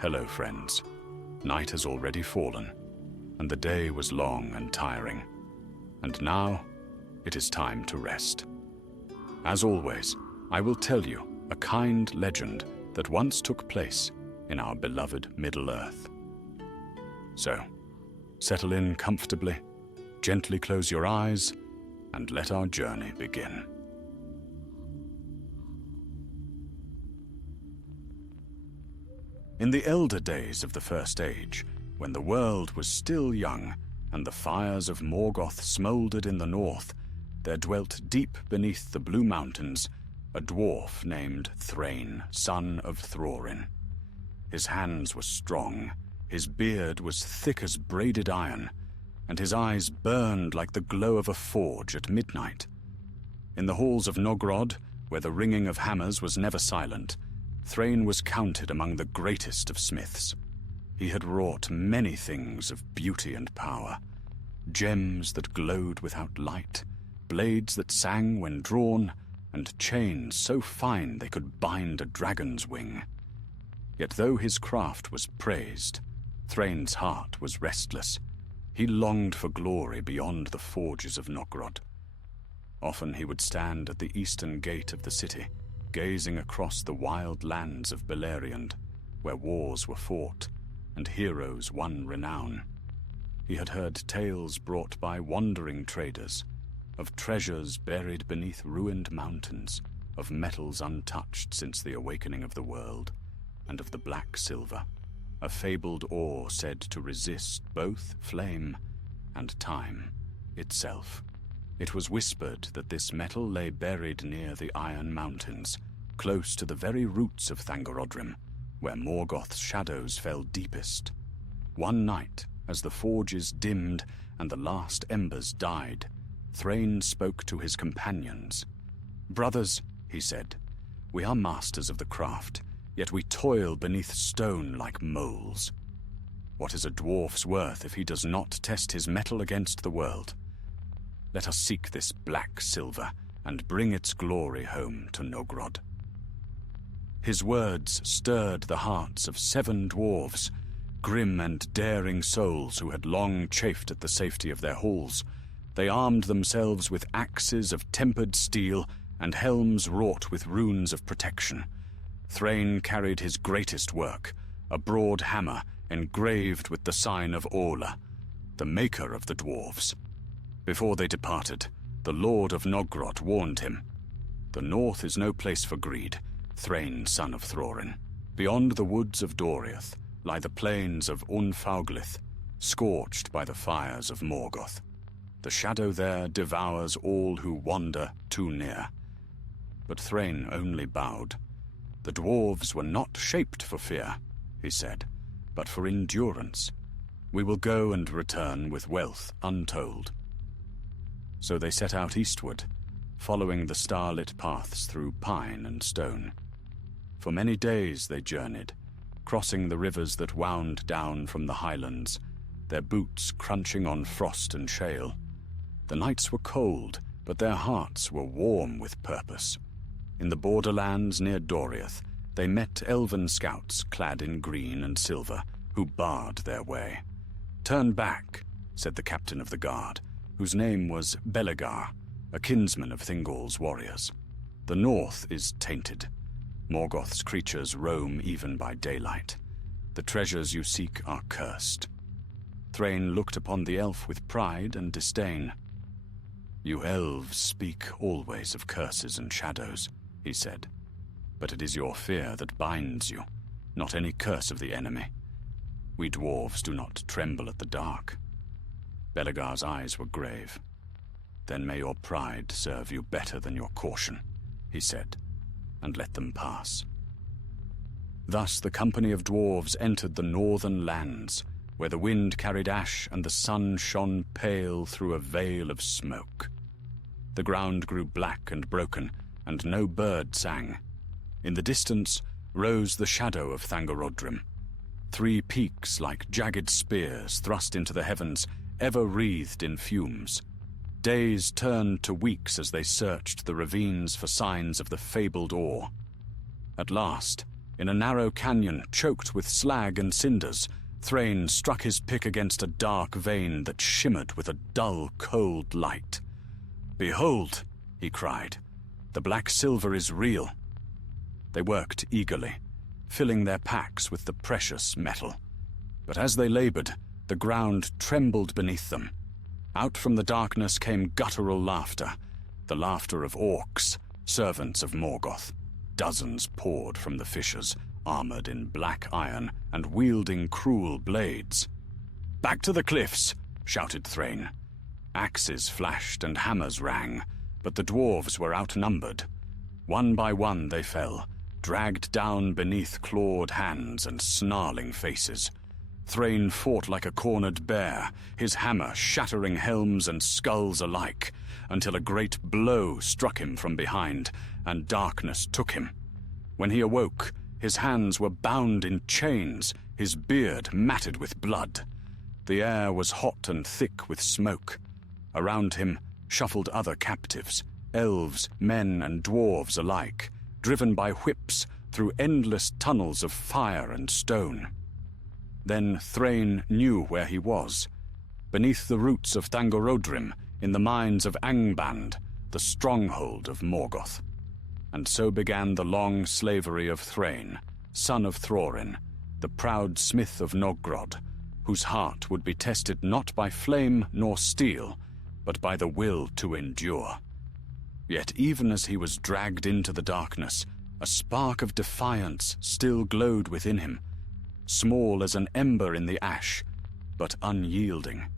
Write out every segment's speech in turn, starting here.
Hello, friends. Night has already fallen, and the day was long and tiring. And now, it is time to rest. As always, I will tell you a kind legend that once took place in our beloved Middle-earth. So, settle in comfortably, gently close your eyes, and let our journey begin. In the elder days of the First Age, when the world was still young and the fires of Morgoth smouldered in the north, there dwelt deep beneath the Blue Mountains a dwarf named Thrain, son of Thorin. His hands were strong, his beard was thick as braided iron, and his eyes burned like the glow of a forge at midnight. In the halls of Nogrod, where the ringing of hammers was never silent, Thrain was counted among the greatest of smiths. He had wrought many things of beauty and power, gems that glowed without light, blades that sang when drawn, and chains so fine they could bind a dragon's wing. Yet though his craft was praised, Thrain's heart was restless. He longed for glory beyond the forges of Nogrod. Often he would stand at the eastern gate of the city, gazing across the wild lands of Beleriand, where wars were fought and heroes won renown. He had heard tales brought by wandering traders, of treasures buried beneath ruined mountains, of metals untouched since the awakening of the world, and of the black silver, a fabled ore said to resist both flame and time itself. It was whispered that this metal lay buried near the Iron Mountains, close to the very roots of Thangorodrim, where Morgoth's shadows fell deepest. One night, as the forges dimmed and the last embers died, Thrain spoke to his companions. "Brothers," he said, "we are masters of the craft, yet we toil beneath stone like moles. What is a dwarf's worth if he does not test his metal against the world? Let us seek this black silver and bring its glory home to Nogrod." His words stirred the hearts of 7 dwarves, grim and daring souls who had long chafed at the safety of their halls. They armed themselves with axes of tempered steel and helms wrought with runes of protection. Thrain carried his greatest work, a broad hammer engraved with the sign of Orla, the maker of the dwarves. Before they departed, the Lord of Nogrod warned him, "The north is no place for greed, Thrain, son of Thorin. Beyond the woods of Doriath lie the plains of Unfauglith, scorched by the fires of Morgoth. The shadow there devours all who wander too near." But Thrain only bowed. "The dwarves were not shaped for fear," he said, "but for endurance. We will go and return with wealth untold." So they set out eastward, following the starlit paths through pine and stone. For many days they journeyed, crossing the rivers that wound down from the highlands, their boots crunching on frost and shale. The nights were cold, but their hearts were warm with purpose. In the borderlands near Doriath, they met elven scouts clad in green and silver, who barred their way. "Turn back," said the captain of the guard, whose name was Belegar, a kinsman of Thingol's warriors. "The north is tainted. Morgoth's creatures roam even by daylight. The treasures you seek are cursed." Thrain looked upon the elf with pride and disdain. "You elves speak always of curses and shadows," he said. "But it is your fear that binds you, not any curse of the enemy. We dwarves do not tremble at the dark." Belegar's eyes were grave. "Then may your pride serve you better than your caution," he said, and let them pass. Thus the company of dwarves entered the northern lands, where the wind carried ash and the sun shone pale through a veil of smoke. The ground grew black and broken, and no bird sang. In the distance rose the shadow of Thangorodrim, 3 peaks like jagged spears thrust into the heavens, ever wreathed in fumes. Days turned to weeks as they searched the ravines for signs of the fabled ore. At last, In a narrow canyon choked with slag and cinders, Thrain struck his pick against a dark vein that shimmered with a dull, cold light. "Behold," he cried, "the black silver is real." They worked eagerly, filling their packs with the precious metal. But as they labored, the ground trembled beneath them. Out from the darkness came guttural laughter, the laughter of orcs, servants of Morgoth. Dozens poured from the fissures, armored in black iron and wielding cruel blades. "Back to the cliffs!" shouted Thrain. Axes flashed and hammers rang, but the dwarves were outnumbered. One by one they fell, dragged down beneath clawed hands and snarling faces. Thrain fought like a cornered bear, his hammer shattering helms and skulls alike, until a great blow struck him from behind, and darkness took him. When he awoke, his hands were bound in chains, his beard matted with blood. The air was hot and thick with smoke. Around him shuffled other captives, elves, men, and dwarves alike, driven by whips through endless tunnels of fire and stone. Then Thrain knew where he was, beneath the roots of Thangorodrim, in the mines of Angband, the stronghold of Morgoth. And so began the long slavery of Thrain, son of Thorin, the proud smith of Nogrod, whose heart would be tested not by flame nor steel, but by the will to endure. Yet even as he was dragged into the darkness, a spark of defiance still glowed within him, small as an ember in the ash, but unyielding.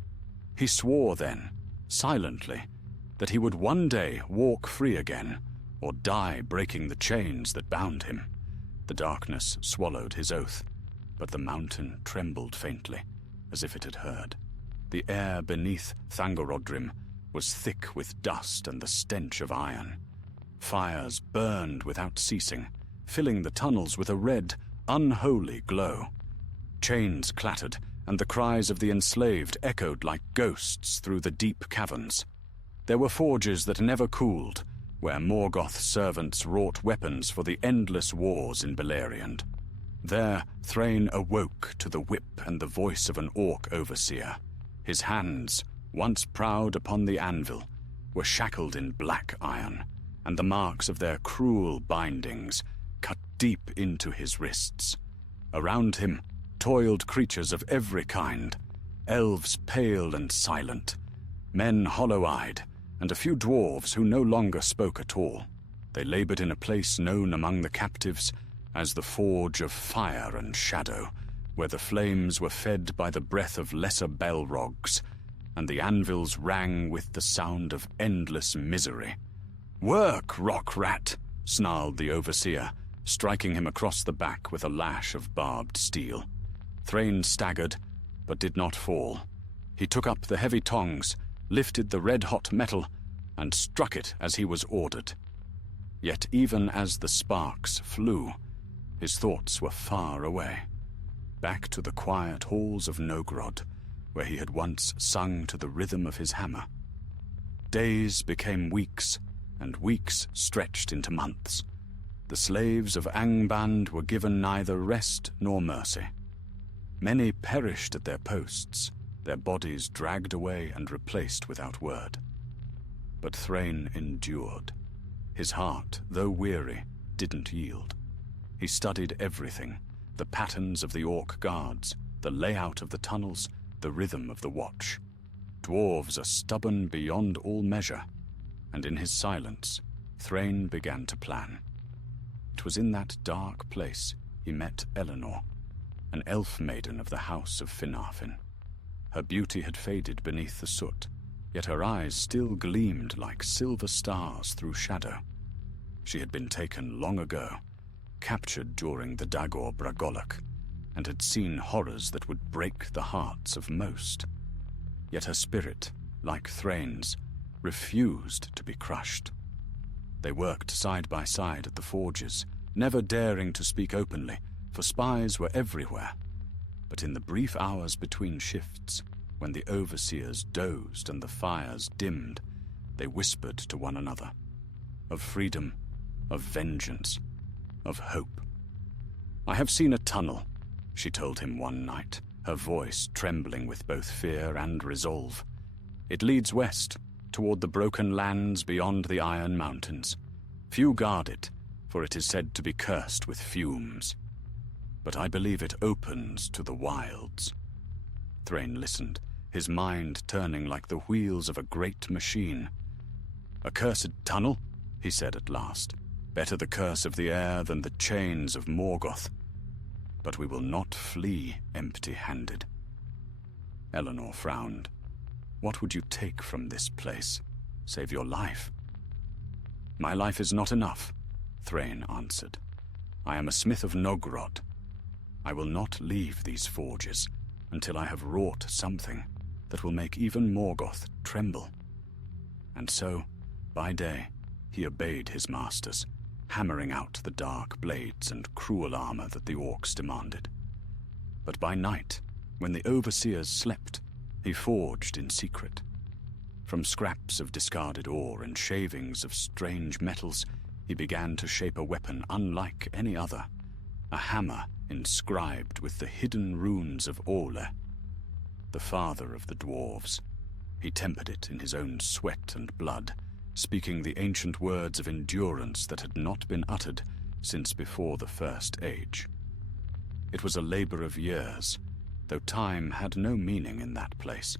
He swore then, silently, that he would one day walk free again, or die breaking the chains that bound him. The darkness swallowed his oath, but the mountain trembled faintly, as if it had heard. The air beneath Thangorodrim was thick with dust and the stench of iron. Fires burned without ceasing, filling the tunnels with a red, unholy glow. Chains clattered, and the cries of the enslaved echoed like ghosts through the deep caverns. There were forges that never cooled, where Morgoth's servants wrought weapons for the endless wars in Beleriand. There, Thrain awoke to the whip and the voice of an orc overseer. His hands, once proud upon the anvil, were shackled in black iron, and the marks of their cruel bindings cut deep into his wrists. Around him toiled creatures of every kind, elves pale and silent, men hollow-eyed, and a few dwarves who no longer spoke at all. They labored in a place known among the captives as the Forge of Fire and Shadow, where the flames were fed by the breath of lesser Balrogs, and the anvils rang with the sound of endless misery. "Work, rock-rat!" snarled the overseer, striking him across the back with a lash of barbed steel. Thrain staggered, but did not fall. He took up the heavy tongs, lifted the red-hot metal, and struck it as he was ordered. Yet even as the sparks flew, his thoughts were far away, back to the quiet halls of Nogrod, where he had once sung to the rhythm of his hammer. Days became weeks, and weeks stretched into months. The slaves of Angband were given neither rest nor mercy. Many perished at their posts, their bodies dragged away and replaced without word. But Thrain endured. His heart, though weary, didn't yield. He studied everything, the patterns of the orc guards, the layout of the tunnels, the rhythm of the watch. Dwarves are stubborn beyond all measure, and in his silence, Thrain began to plan. It was in that dark place he met Eleanor, an elf maiden of the house of Finarfin. Her beauty had faded beneath the soot, yet her eyes still gleamed like silver stars through shadow. She had been taken long ago, captured during the Dagor Bragolok, and had seen horrors that would break the hearts of most. Yet her spirit, like Thrain's, refused to be crushed. They worked side by side at the forges, never daring to speak openly, for spies were everywhere. But in the brief hours between shifts, when the overseers dozed and the fires dimmed, they whispered to one another, of freedom, of vengeance, of hope. "I have seen a tunnel," she told him one night, her voice trembling with both fear and resolve. "It leads west, toward the broken lands beyond the Iron Mountains. Few guard it, for it is said to be cursed with fumes. But I believe it opens to the wilds." Thrain listened, his mind turning like the wheels of a great machine. "A cursed tunnel?" he said at last. "Better the curse of the air than the chains of Morgoth. But we will not flee empty-handed." Eleanor frowned. "What would you take from this place? Save your life?" "My life is not enough," Thrain answered. "I am a smith of Nogrod. I will not leave these forges until I have wrought something that will make even Morgoth tremble." And so, by day, he obeyed his masters, hammering out the dark blades and cruel armor that the orcs demanded. But by night, when the overseers slept, he forged in secret. From scraps of discarded ore and shavings of strange metals, he began to shape a weapon unlike any other, a hammer inscribed with the hidden runes of Ole, the father of the dwarves. He tempered it in his own sweat and blood, speaking the ancient words of endurance that had not been uttered since before the First Age. It was a labor of years, though time had no meaning in that place.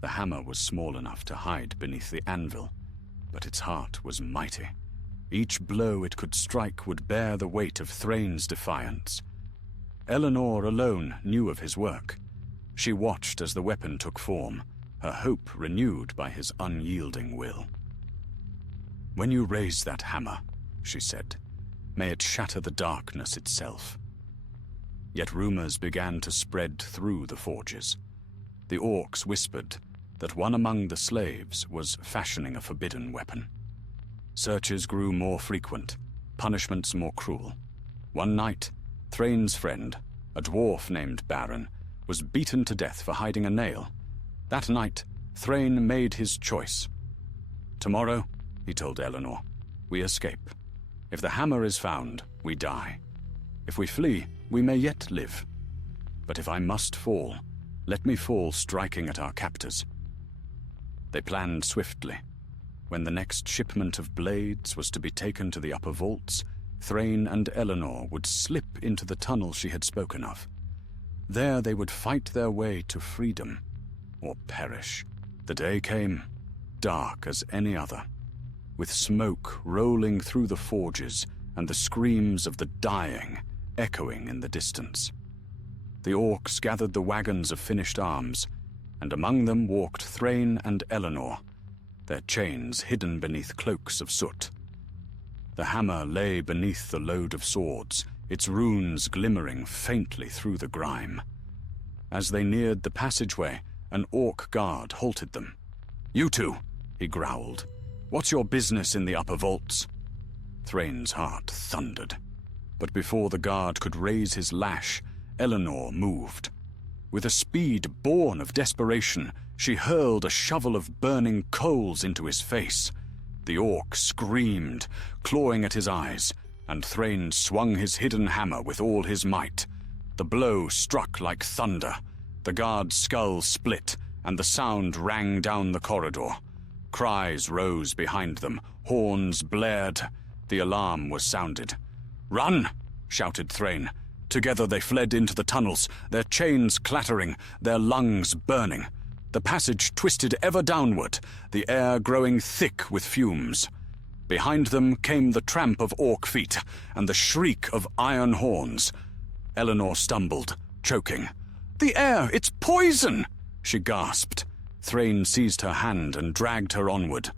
The hammer was small enough to hide beneath the anvil, but its heart was mighty. Each blow it could strike would bear the weight of Thrain's defiance. Eleanor alone knew of his work. She watched as the weapon took form, her hope renewed by his unyielding will. "When you raise that hammer," she said, "may it shatter the darkness itself." Yet rumors began to spread through the forges. The orcs whispered that one among the slaves was fashioning a forbidden weapon. Searches grew more frequent, punishments more cruel. One night, Thrain's friend, a dwarf named Baron, was beaten to death for hiding a nail. That night, Thrain made his choice. "Tomorrow," he told Eleanor, "we escape. If the hammer is found, we die. If we flee, we may yet live. But if I must fall, let me fall striking at our captors." They planned swiftly. When the next shipment of blades was to be taken to the upper vaults, Thrain and Eleanor would slip into the tunnel she had spoken of. There they would fight their way to freedom, or perish. The day came, dark as any other, with smoke rolling through the forges and the screams of the dying echoing in the distance. The orcs gathered the wagons of finished arms, and among them walked Thrain and Eleanor, their chains hidden beneath cloaks of soot. The hammer lay beneath the load of swords, its runes glimmering faintly through the grime. As they neared the passageway, an orc guard halted them. "You two," he growled. "What's your business in the upper vaults?" Thrain's heart thundered. But before the guard could raise his lash, Eleanor moved. With a speed born of desperation, she hurled a shovel of burning coals into his face. The orc screamed, clawing at his eyes, and Thrain swung his hidden hammer with all his might. The blow struck like thunder. The guard's skull split, and the sound rang down the corridor. Cries rose behind them, horns blared. The alarm was sounded. "Run!" shouted Thrain. Together they fled into the tunnels, their chains clattering, their lungs burning. The passage twisted ever downward, the air growing thick with fumes. Behind them came the tramp of orc feet and the shriek of iron horns. Eleanor stumbled, choking. "The air! It's poison!" she gasped. Thrain seized her hand and dragged her onward.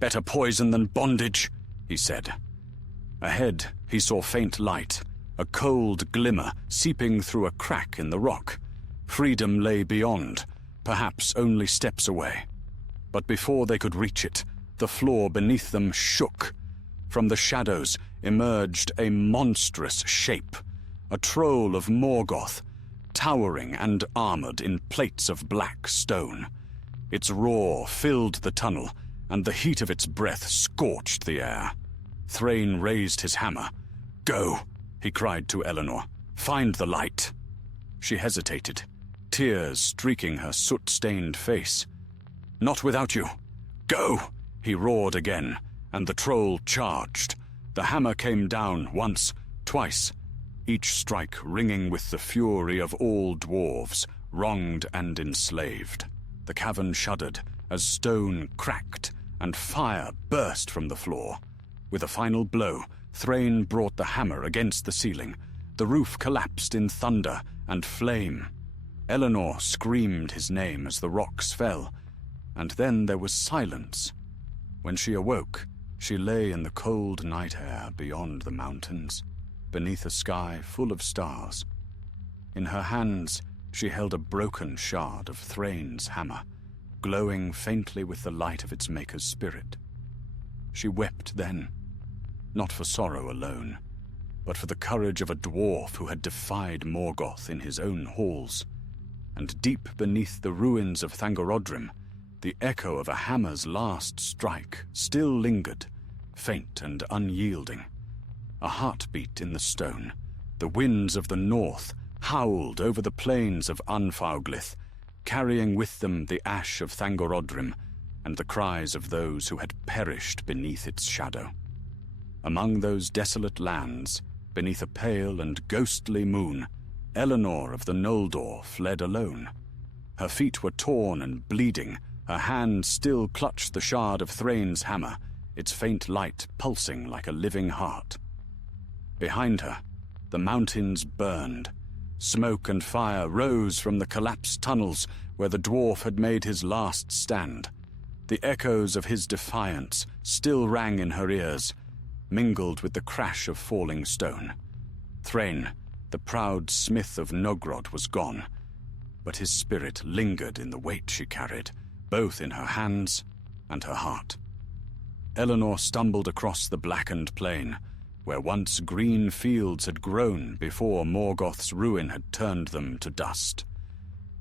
"Better poison than bondage," he said. Ahead, he saw faint light, a cold glimmer seeping through a crack in the rock. Freedom lay beyond, perhaps only steps away. But before they could reach it, the floor beneath them shook. From the shadows emerged a monstrous shape, a troll of Morgoth, towering and armored in plates of black stone. Its roar filled the tunnel, and the heat of its breath scorched the air. Thrain raised his hammer. "Go," he cried to Eleanor. "Find the light." She hesitated, tears streaking her soot-stained face. "Not without you. Go!" he roared again, and the troll charged. The hammer came down once, twice, each strike ringing with the fury of all dwarves, wronged and enslaved. The cavern shuddered as stone cracked and fire burst from the floor. With a final blow, Thrain brought the hammer against the ceiling. The roof collapsed in thunder and flame. Eleanor screamed his name as the rocks fell, and then there was silence. When she awoke, she lay in the cold night air beyond the mountains, beneath a sky full of stars. In her hands, she held a broken shard of Thrain's hammer, glowing faintly with the light of its maker's spirit. She wept then, not for sorrow alone, but for the courage of a dwarf who had defied Morgoth in his own halls. And deep beneath the ruins of Thangorodrim, the echo of a hammer's last strike still lingered, faint and unyielding. A heartbeat in the stone. The winds of the north howled over the plains of Anfauglith, carrying with them the ash of Thangorodrim and the cries of those who had perished beneath its shadow. Among those desolate lands, beneath a pale and ghostly moon, Eleanor of the Noldor fled alone. Her feet were torn and bleeding, her hand still clutched the shard of Thrain's hammer, its faint light pulsing like a living heart. Behind her, the mountains burned. Smoke and fire rose from the collapsed tunnels where the dwarf had made his last stand. The echoes of his defiance still rang in her ears, mingled with the crash of falling stone. Thrain, the proud smith of Nogrod, was gone, but his spirit lingered in the weight she carried, both in her hands and her heart. Eleanor stumbled across the blackened plain, where once green fields had grown before Morgoth's ruin had turned them to dust.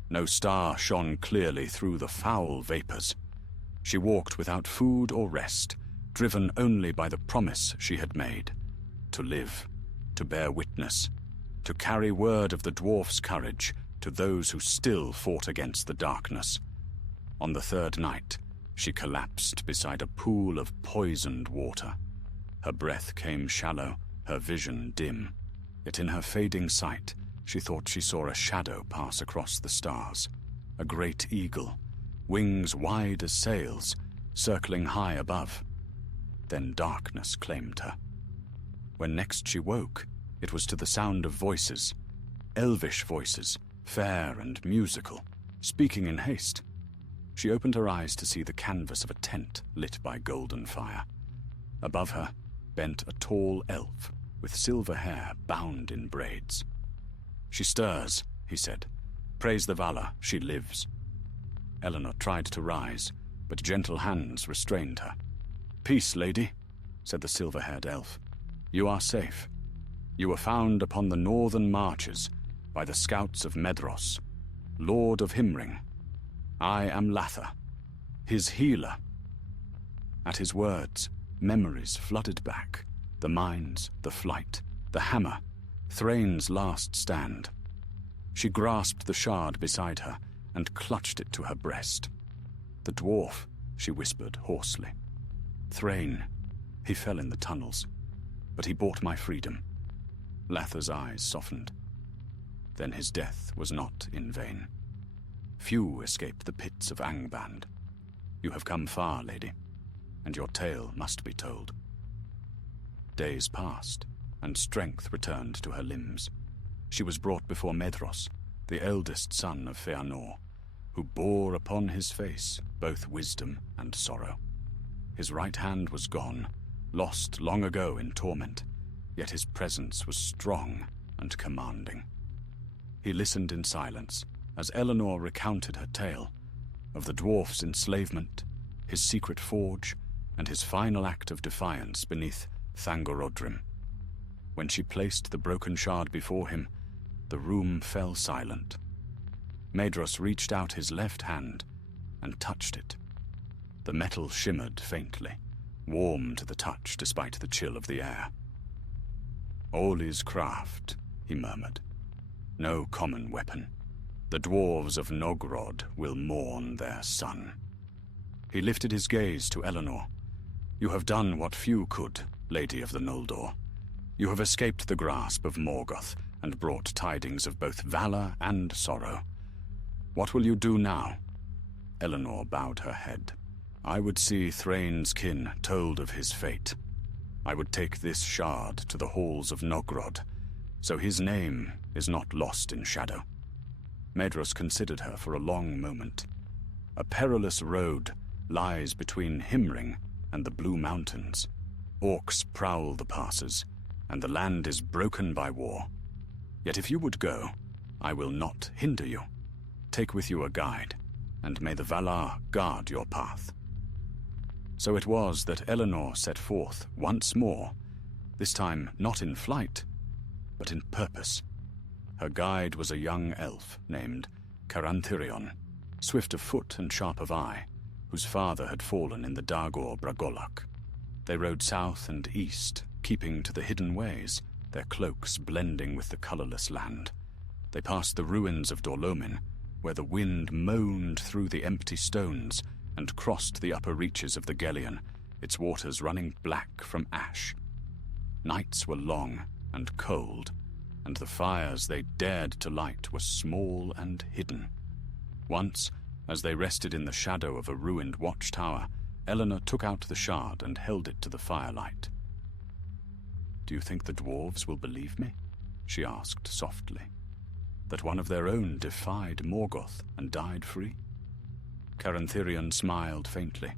No star shone clearly through the foul vapors. She walked without food or rest, driven only by the promise she had made, to live, to bear witness, to carry word of the dwarf's courage to those who still fought against the darkness. On the third night, she collapsed beside a pool of poisoned water. Her breath came shallow, her vision dim. Yet in her fading sight, she thought she saw a shadow pass across the stars. A great eagle, wings wide as sails, circling high above. Then darkness claimed her. When next she woke, it was to the sound of voices, elvish voices, fair and musical, speaking in haste. She opened her eyes to see the canvas of a tent lit by golden fire. Above her bent a tall elf with silver hair bound in braids. "She stirs," he said. "Praise the valor, she lives." Eleanor tried to rise, but gentle hands restrained her. "Peace, lady," said the silver-haired elf. "You are safe. You were found upon the northern marches by the scouts of Medros, Lord of Himring. I am Lather, his healer." At his words, memories flooded back, the mines, the flight, the hammer, Thrain's last stand. She grasped the shard beside her and clutched it to her breast. "The dwarf," she whispered hoarsely. "Thrain, he fell in the tunnels, but he bought my freedom." Lather's eyes softened. Then his death was not in vain. Few escaped the pits of Angband. You have come far, lady, and your tale must be told. Days passed, and strength returned to her limbs. She was brought before Medros, the eldest son of Feanor, who bore upon his face both wisdom and sorrow. His right hand was gone, lost long ago in torment, yet his presence was strong and commanding. He listened in silence as Eleanor recounted her tale of the dwarf's enslavement, his secret forge, and his final act of defiance beneath Thangorodrim. When she placed the broken shard before him, the room fell silent. Medros reached out his left hand and touched it. The metal shimmered faintly, warm to the touch despite the chill of the air. All is craft, he murmured. No common weapon. The dwarves of Nogrod will mourn their son. He lifted his gaze to Eleanor. You have done what few could, Lady of the Noldor. You have escaped the grasp of Morgoth and brought tidings of both valor and sorrow. What will you do now? Eleanor bowed her head. I would see Thrain's kin told of his fate. I would take this shard to the halls of Nogrod, so his name is not lost in shadow. Medros considered her for a long moment. A perilous road lies between Himring and the Blue Mountains. Orcs prowl the passes, and the land is broken by war. Yet if you would go, I will not hinder you. Take with you a guide, and may the Valar guard your path. So it was that Eleanor set forth once more, this time not in flight, but in purpose. Her guide was a young elf named Caranthirion, swift of foot and sharp of eye, whose father had fallen in the Dagor Bragolak. They rode south and east, keeping to the hidden ways, their cloaks blending with the colorless land. They passed the ruins of Dorlomin, where the wind moaned through the empty stones, and crossed the upper reaches of the Gellion, its waters running black from ash. Nights were long and cold, and the fires they dared to light were small and hidden. Once, as they rested in the shadow of a ruined watchtower, Eleanor took out the shard and held it to the firelight. Do you think the dwarves will believe me? She asked softly. That one of their own defied Morgoth and died free? Caranthirion smiled faintly.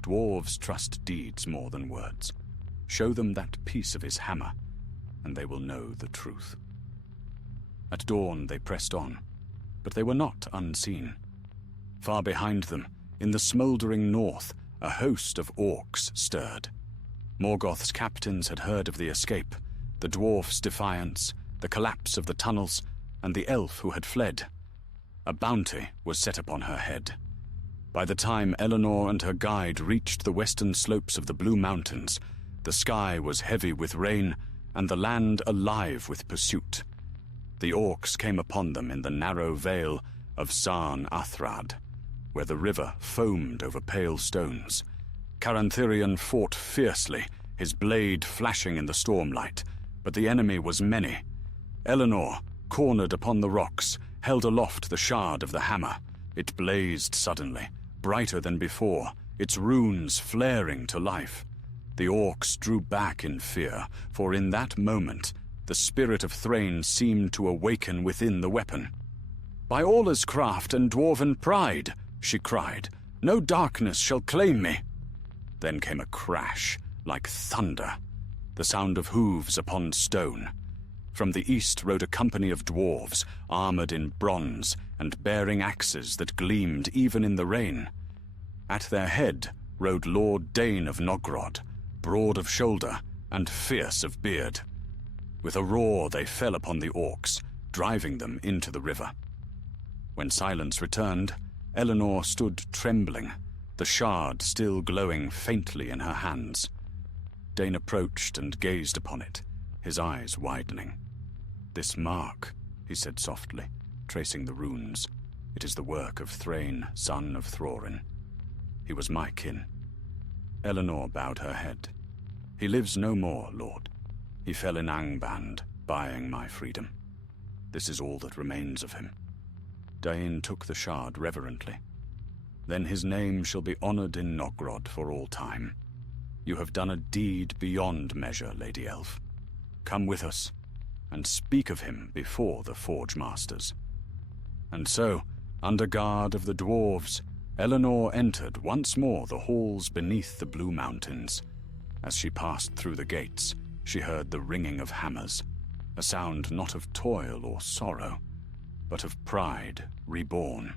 Dwarves trust deeds more than words. Show them that piece of his hammer, and they will know the truth. At dawn they pressed on, but they were not unseen. Far behind them, in the smouldering north, a host of orcs stirred. Morgoth's captains had heard of the escape, the dwarf's defiance, the collapse of the tunnels, and the elf who had fled. A bounty was set upon her head. By the time Eleanor and her guide reached the western slopes of the Blue Mountains, the sky was heavy with rain, and the land alive with pursuit. The orcs came upon them in the narrow vale of Sarn Athrad, where the river foamed over pale stones. Caranthirion fought fiercely, his blade flashing in the stormlight, but the enemy was many. Eleanor, cornered upon the rocks, held aloft the shard of the hammer. It blazed suddenly, brighter than before, its runes flaring to life. The orcs drew back in fear, for in that moment, the spirit of Thrain seemed to awaken within the weapon. By Alla's craft and dwarven pride, she cried, no darkness shall claim me. Then came a crash, like thunder, the sound of hooves upon stone. From the east rode a company of dwarves, armored in bronze and bearing axes that gleamed even in the rain. At their head rode Lord Dane of Nogrod, broad of shoulder and fierce of beard. With a roar they fell upon the orcs, driving them into the river. When silence returned, Eleanor stood trembling, the shard still glowing faintly in her hands. Dane approached and gazed upon it, his eyes widening. This mark, he said softly, tracing the runes. It is the work of Thrain, son of Thorin. He was my kin. Eleanor bowed her head. He lives no more, Lord. He fell in Angband, buying my freedom. This is all that remains of him. Dain took the shard reverently. Then his name shall be honored in Nogrod for all time. You have done a deed beyond measure, Lady Elf. Come with us, and speak of him before the Forge Masters. And so, under guard of the dwarves, Eleanor entered once more the halls beneath the Blue Mountains. As she passed through the gates, she heard the ringing of hammers, a sound not of toil or sorrow, but of pride reborn.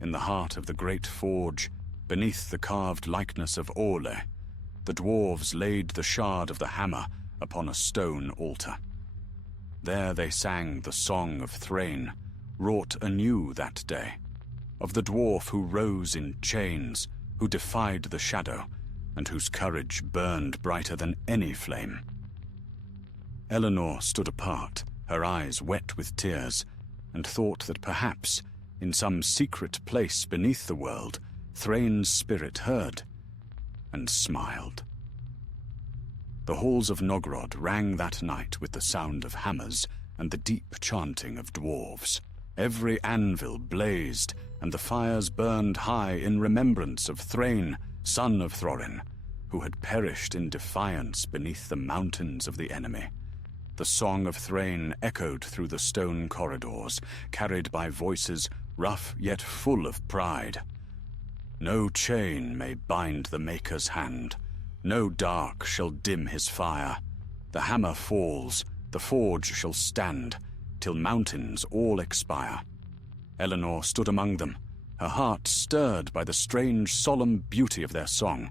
In the heart of the great forge, beneath the carved likeness of Orle, the dwarves laid the shard of the hammer upon a stone altar. There they sang the song of Thrain, wrought anew that day, of the dwarf who rose in chains, who defied the shadow, and whose courage burned brighter than any flame. Eleanor stood apart, her eyes wet with tears, and thought that perhaps, in some secret place beneath the world, Thrain's spirit heard, and smiled. The halls of Nogrod rang that night with the sound of hammers and the deep chanting of dwarves. Every anvil blazed, and the fires burned high in remembrance of Thrain, son of Thorin, who had perished in defiance beneath the mountains of the enemy. The song of Thrain echoed through the stone corridors, carried by voices rough yet full of pride. No chain may bind the Maker's hand, no dark shall dim his fire. The hammer falls, the forge shall stand, till mountains all expire. Eleanor stood among them, her heart stirred by the strange, solemn beauty of their song.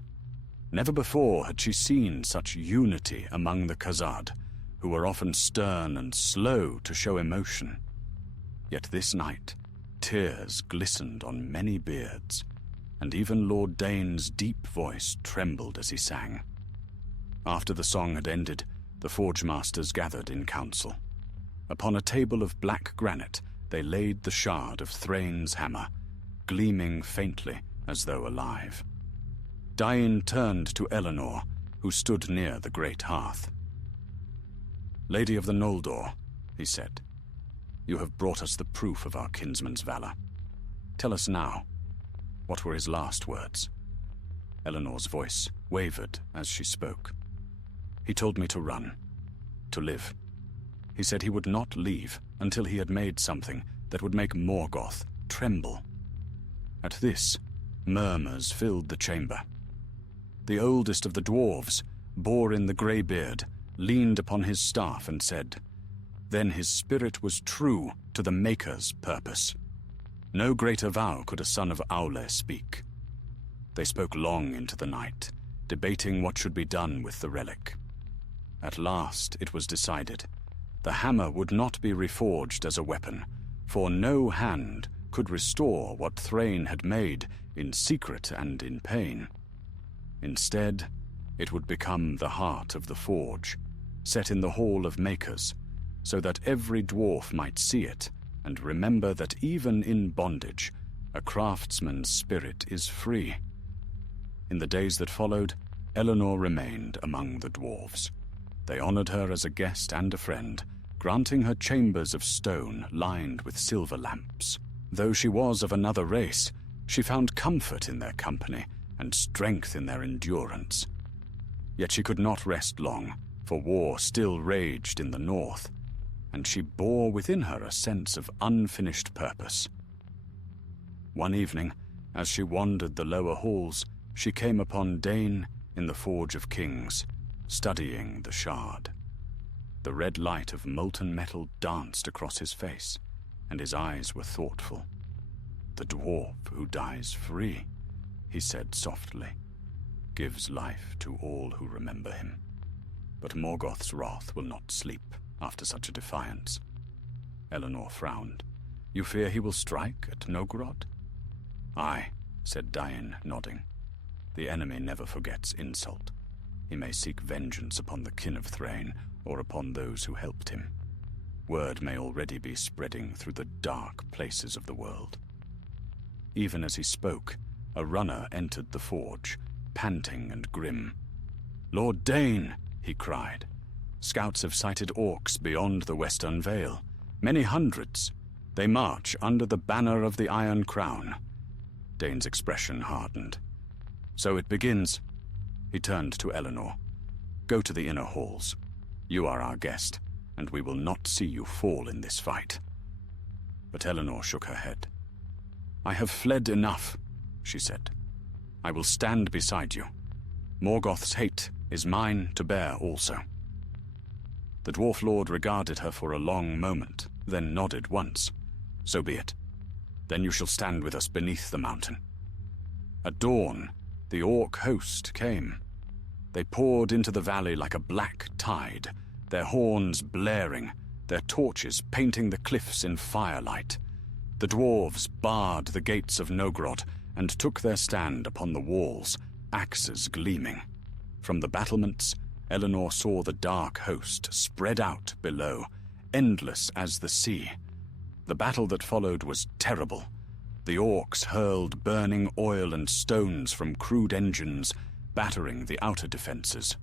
Never before had she seen such unity among the Khazad, who were often stern and slow to show emotion. Yet this night, tears glistened on many beards, and even Lord Dane's deep voice trembled as he sang. After the song had ended, the forge masters gathered in council. Upon a table of black granite, they laid the shard of Thrain's hammer, gleaming faintly as though alive. Dain turned to Eleanor, who stood near the great hearth. "Lady of the Noldor," he said, "you have brought us the proof of our kinsman's valor. Tell us now, what were his last words?" Eleanor's voice wavered as she spoke. "He told me to run, to live. He said he would not leave until he had made something that would make Morgoth tremble." At this, murmurs filled the chamber. The oldest of the dwarves, Borin the Greybeard, leaned upon his staff and said, "Then his spirit was true to the Maker's purpose. No greater vow could a son of Aule speak." They spoke long into the night, debating what should be done with the relic. At last it was decided. The hammer would not be reforged as a weapon, for no hand could restore what Thrain had made in secret and in pain. Instead, it would become the heart of the forge, set in the Hall of Makers, so that every dwarf might see it and remember that even in bondage, a craftsman's spirit is free. In the days that followed, Eleanor remained among the dwarves. They honored her as a guest and a friend, granting her chambers of stone lined with silver lamps. Though she was of another race, she found comfort in their company and strength in their endurance. Yet she could not rest long, for war still raged in the north, and she bore within her a sense of unfinished purpose. One evening, as she wandered the lower halls, she came upon Dane in the Forge of Kings, studying the shard. The red light of molten metal danced across his face, and his eyes were thoughtful. "The dwarf who dies free," he said softly, "gives life to all who remember him. But Morgoth's wrath will not sleep after such a defiance." Eleanor frowned. "You fear he will strike at Nogrod?" "Aye," said Dain, nodding. "The enemy never forgets insult. He may seek vengeance upon the kin of Thrain, or upon those who helped him. Word may already be spreading through the dark places of the world." Even as he spoke, a runner entered the forge, panting and grim. "Lord Dain!" he cried. "Scouts have sighted orcs beyond the Western Vale. Many hundreds. They march under the banner of the Iron Crown." Dane's expression hardened. "So it begins." He turned to Eleanor. "Go to the inner halls. You are our guest, and we will not see you fall in this fight." But Eleanor shook her head. "I have fled enough," she said. "I will stand beside you. Morgoth's hate is mine to bear also." The dwarf lord regarded her for a long moment, then nodded once. "So be it. Then you shall stand with us beneath the mountain." At dawn, the orc host came. They poured into the valley like a black tide, their horns blaring, their torches painting the cliffs in firelight. The dwarves barred the gates of Nogrod and took their stand upon the walls, axes gleaming. From the battlements, Eleanor saw the dark host spread out below, endless as the sea. The battle that followed was terrible. The orcs hurled burning oil and stones from crude engines, battering the outer defenses.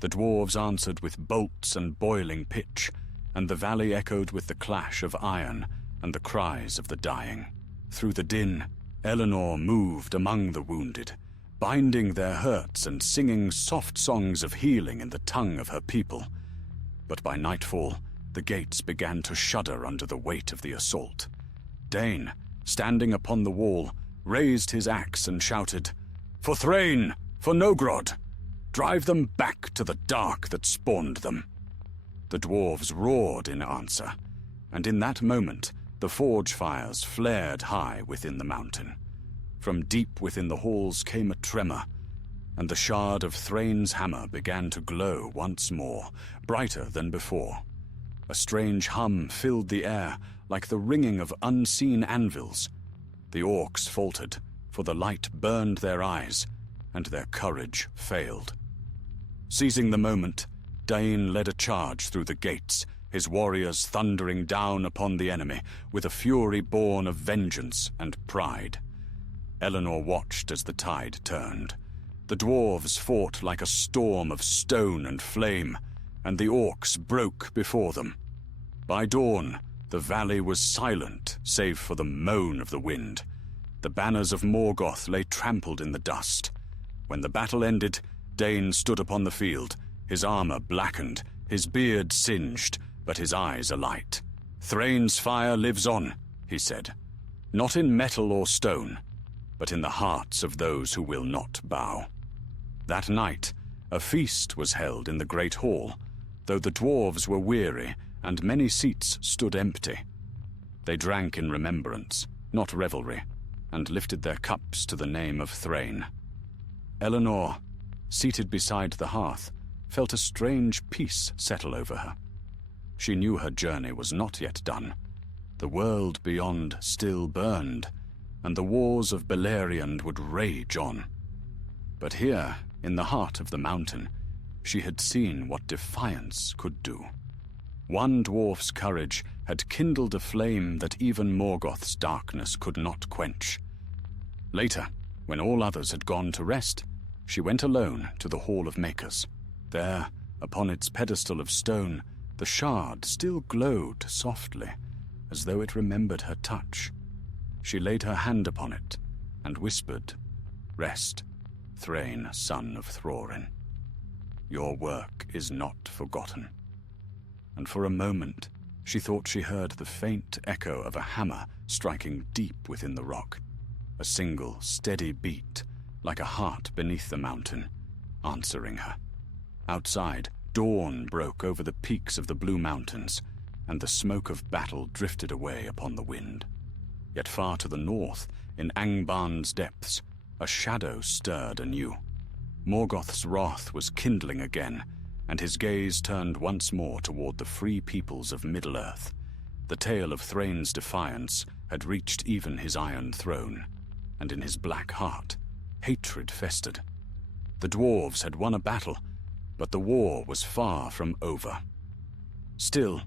The dwarves answered with bolts and boiling pitch, and the valley echoed with the clash of iron and the cries of the dying. Through the din, Eleanor moved among the wounded, binding their hurts and singing soft songs of healing in the tongue of her people. But by nightfall, the gates began to shudder under the weight of the assault. Dane, standing upon the wall, raised his axe and shouted, "For Thrain! For Nogrod! Drive them back to the dark that spawned them!" The dwarves roared in answer, and in that moment the forge fires flared high within the mountain. From deep within the halls came a tremor, and the shard of Thrain's hammer began to glow once more, brighter than before. A strange hum filled the air, like the ringing of unseen anvils. The orcs faltered, for the light burned their eyes, and their courage failed. Seizing the moment, Dane led a charge through the gates, his warriors thundering down upon the enemy with a fury born of vengeance and pride. Eleanor watched as the tide turned. The dwarves fought like a storm of stone and flame, and the orcs broke before them. By dawn, the valley was silent save for the moan of the wind. The banners of Morgoth lay trampled in the dust. When the battle ended, Dane stood upon the field, his armor blackened, his beard singed, but his eyes alight. "Thrain's fire lives on," he said, "not in metal or stone, but in the hearts of those who will not bow." That night, a feast was held in the great hall, though the dwarves were weary and many seats stood empty. They drank in remembrance, not revelry, and lifted their cups to the name of Thrain. Eleanor, seated beside the hearth, felt a strange peace settle over her. She knew her journey was not yet done. The world beyond still burned, and the wars of Beleriand would rage on. But here, in the heart of the mountain, she had seen what defiance could do. One dwarf's courage had kindled a flame that even Morgoth's darkness could not quench. Later, when all others had gone to rest, she went alone to the Hall of Makers. There, upon its pedestal of stone, the shard still glowed softly, as though it remembered her touch. She laid her hand upon it and whispered, "Rest, Thrain, son of Thorin. Your work is not forgotten." And for a moment, she thought she heard the faint echo of a hammer striking deep within the rock, a single, steady beat, like a heart beneath the mountain, answering her. Outside, dawn broke over the peaks of the Blue Mountains, and the smoke of battle drifted away upon the wind. Yet far to the north, in Angbarn's depths, a shadow stirred anew. Morgoth's wrath was kindling again, and his gaze turned once more toward the free peoples of Middle-earth. The tale of Thrain's defiance had reached even his iron throne, and in his black heart, hatred festered. The dwarves had won a battle, but the war was far from over. Still,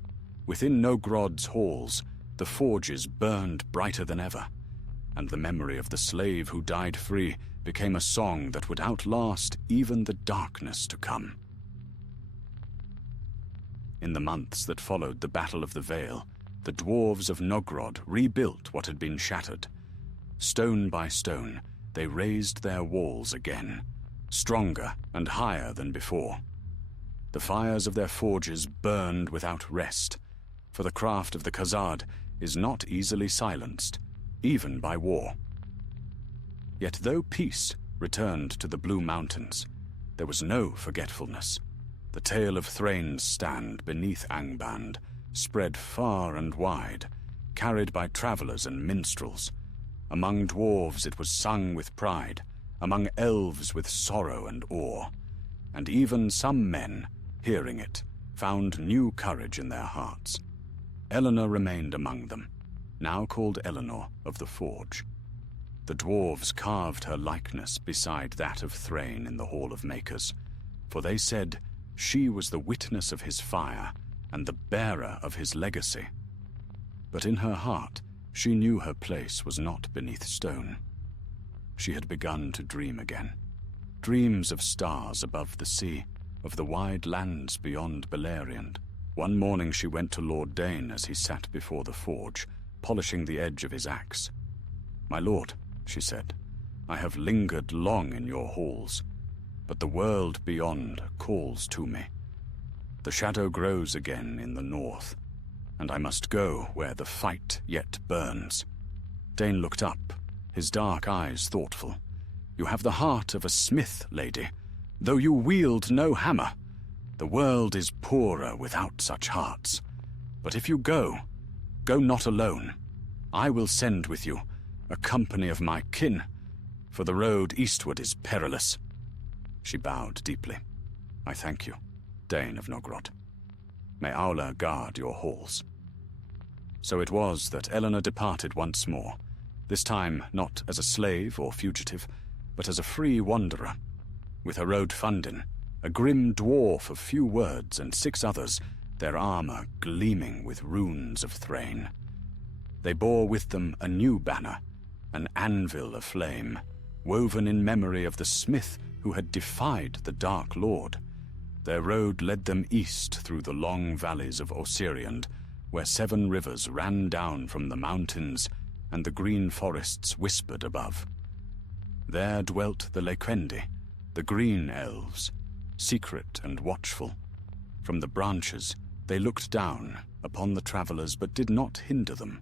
within Nogrod's halls, the forges burned brighter than ever, and the memory of the slave who died free became a song that would outlast even the darkness to come. In the months that followed the Battle of the Vale, the dwarves of Nogrod rebuilt what had been shattered. Stone by stone, they raised their walls again, stronger and higher than before. The fires of their forges burned without rest, for the craft of the Khazad is not easily silenced, even by war. Yet though peace returned to the Blue Mountains, there was no forgetfulness. The tale of Thrain's stand beneath Angband spread far and wide, carried by travelers and minstrels. Among dwarves it was sung with pride, among elves with sorrow and awe, and even some men, hearing it, found new courage in their hearts. Eleanor remained among them, now called Eleanor of the Forge. The dwarves carved her likeness beside that of Thrain in the Hall of Makers, for they said, She was the witness of his fire and the bearer of his legacy. But in her heart, she knew her place was not beneath stone. She had begun to dream again. Dreams of stars above the sea, of the wide lands beyond Beleriand. One morning she went to Lord Dane as he sat before the forge, polishing the edge of his axe. "My lord," she said, "I have lingered long in your halls, but the world beyond calls to me. The shadow grows again in the north, and I must go where the fight yet burns." Dane looked up, his dark eyes thoughtful. "You have the heart of a smith, lady, though you wield no hammer. The world is poorer without such hearts. But if you go, go not alone. I will send with you a company of my kin, for the road eastward is perilous." She bowed deeply. "I thank you, Dane of Nogrod. May Aula guard your halls." So it was that Eleanor departed once more, this time not as a slave or fugitive, but as a free wanderer. With her rode Fundin, a grim dwarf of few words, and 6 others, their armor gleaming with runes of Thrain. They bore with them a new banner, an anvil aflame, woven in memory of the smith who had defied the Dark Lord. Their road led them east through the long valleys of Osiriand, where 7 rivers ran down from the mountains and the green forests whispered above. There dwelt the Lequendi, the green elves, secret and watchful. From the branches they looked down upon the travelers but did not hinder them,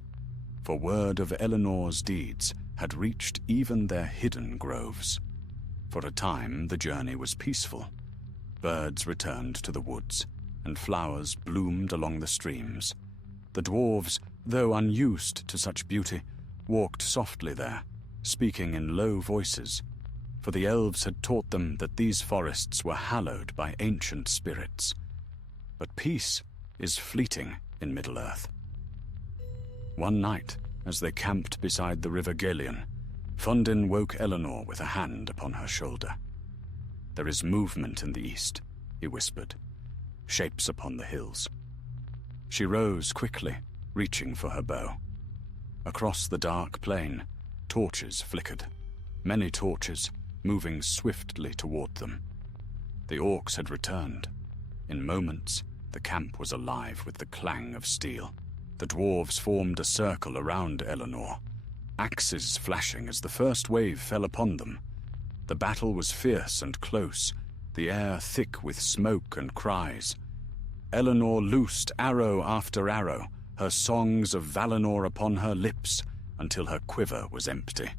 for word of Eleanor's deeds had reached even their hidden groves. For a time the journey was peaceful. Birds returned to the woods, and flowers bloomed along the streams. The dwarves, though unused to such beauty, walked softly there, speaking in low voices, for the elves had taught them that these forests were hallowed by ancient spirits. But peace is fleeting in Middle-earth. One night, as they camped beside the river Gelion, Fundin woke Eleanor with a hand upon her shoulder. "There is movement in the east," he whispered. "Shapes upon the hills." She rose quickly, reaching for her bow. Across the dark plain, torches flickered. Many torches, moving swiftly toward them. The orcs had returned. In moments, the camp was alive with the clang of steel. The dwarves formed a circle around Eleanor, axes flashing as the first wave fell upon them. The battle was fierce and close, the air thick with smoke and cries. Eleanor loosed arrow after arrow, her songs of Valinor upon her lips, until her quiver was empty.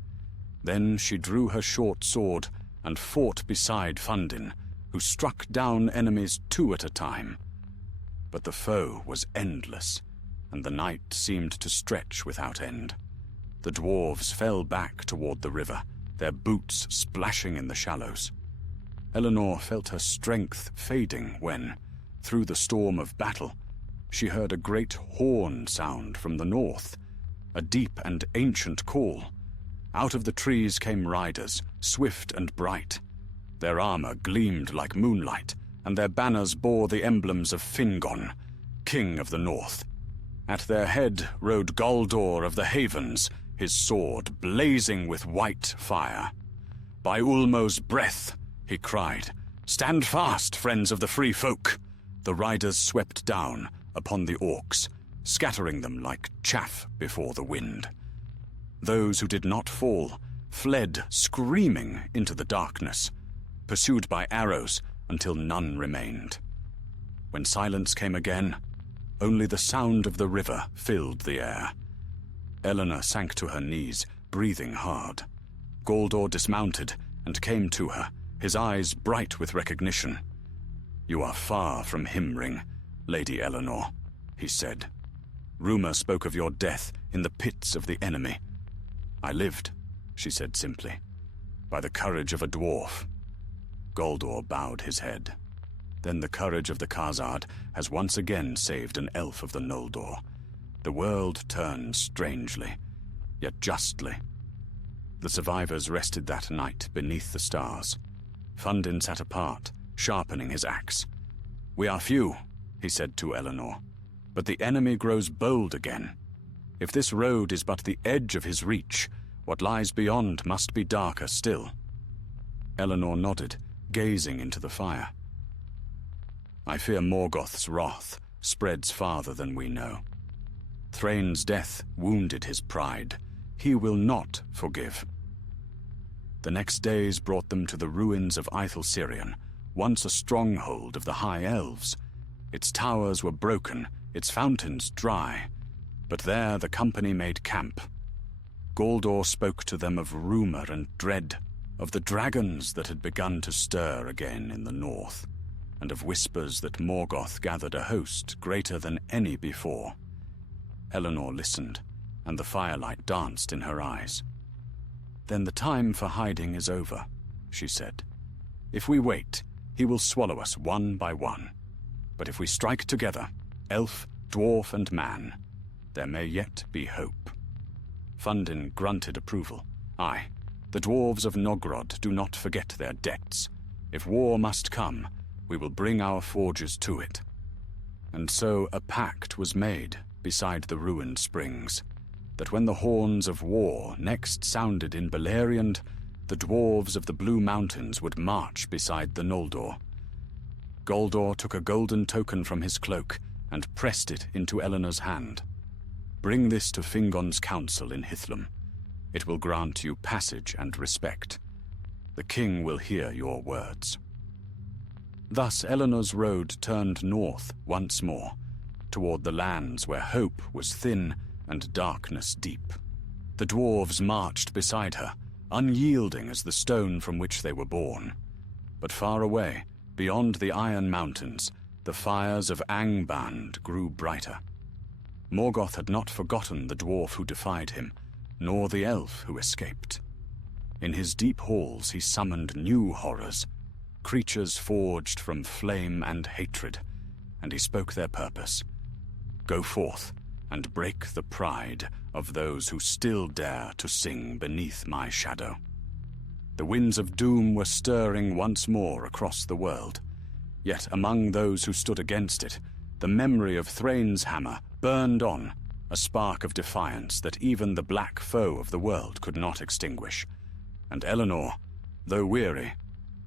Then she drew her short sword and fought beside Fundin, who struck down enemies 2 at a time. But the foe was endless, and the night seemed to stretch without end. The dwarves fell back toward the river, their boots splashing in the shallows. Eleanor felt her strength fading when, through the storm of battle, she heard a great horn sound from the north, a deep and ancient call. Out of the trees came riders, swift and bright. Their armor gleamed like moonlight, and their banners bore the emblems of Fingon, king of the north. At their head rode Galdor of the Havens, his sword blazing with white fire. "By Ulmo's breath," he cried, "stand fast, friends of the free folk!" The riders swept down upon the orcs, scattering them like chaff before the wind. Those who did not fall fled screaming into the darkness, pursued by arrows until none remained. When silence came again, only the sound of the river filled the air. Eleanor sank to her knees, breathing hard. Galdor dismounted and came to her, his eyes bright with recognition. "You are far from Himring, Lady Eleanor," he said. "Rumor spoke of your death in the pits of the enemy." "I lived," she said simply, "by the courage of a dwarf." Galdor bowed his head. "Then the courage of the Khazad has once again saved an elf of the Noldor. The world turns strangely, yet justly." The survivors rested that night beneath the stars. Fundin sat apart, sharpening his axe. "We are few," he said to Eleanor, "but the enemy grows bold again. If this road is but the edge of his reach, what lies beyond must be darker still." Eleanor nodded, gazing into the fire. "I fear Morgoth's wrath spreads farther than we know. Thrain's death wounded his pride. He will not forgive." The next days brought them to the ruins of Silmarillion, once a stronghold of the High Elves. Its towers were broken, its fountains dry, but there the company made camp. Galdor spoke to them of rumor and dread, of the dragons that had begun to stir again in the north, and of whispers that Morgoth gathered a host greater than any before. Eleanor listened, and the firelight danced in her eyes. "Then the time for hiding is over," she said. "If we wait, he will swallow us one by one. But if we strike together, elf, dwarf, and man, there may yet be hope." Fundin grunted approval. "Aye, the dwarves of Nogrod do not forget their debts. If war must come, we will bring our forges to it." And so a pact was made beside the ruined springs, that when the horns of war next sounded in Beleriand, the dwarves of the Blue Mountains would march beside the Noldor. Galdor took a golden token from his cloak and pressed it into Eleanor's hand. "Bring this to Fingon's council in Hithlum. It will grant you passage and respect. The king will hear your words." Thus Eleanor's road turned north once more, toward the lands where hope was thin and darkness deep. The dwarves marched beside her, unyielding as the stone from which they were born. But far away, beyond the Iron Mountains, the fires of Angband grew brighter. Morgoth had not forgotten the dwarf who defied him, nor the elf who escaped. In his deep halls he summoned new horrors, creatures forged from flame and hatred, and he spoke their purpose. "Go forth and break the pride of those who still dare to sing beneath my shadow." The winds of doom were stirring once more across the world. Yet among those who stood against it, the memory of Thrain's hammer burned on, a spark of defiance that even the black foe of the world could not extinguish. And Eleanor, though weary,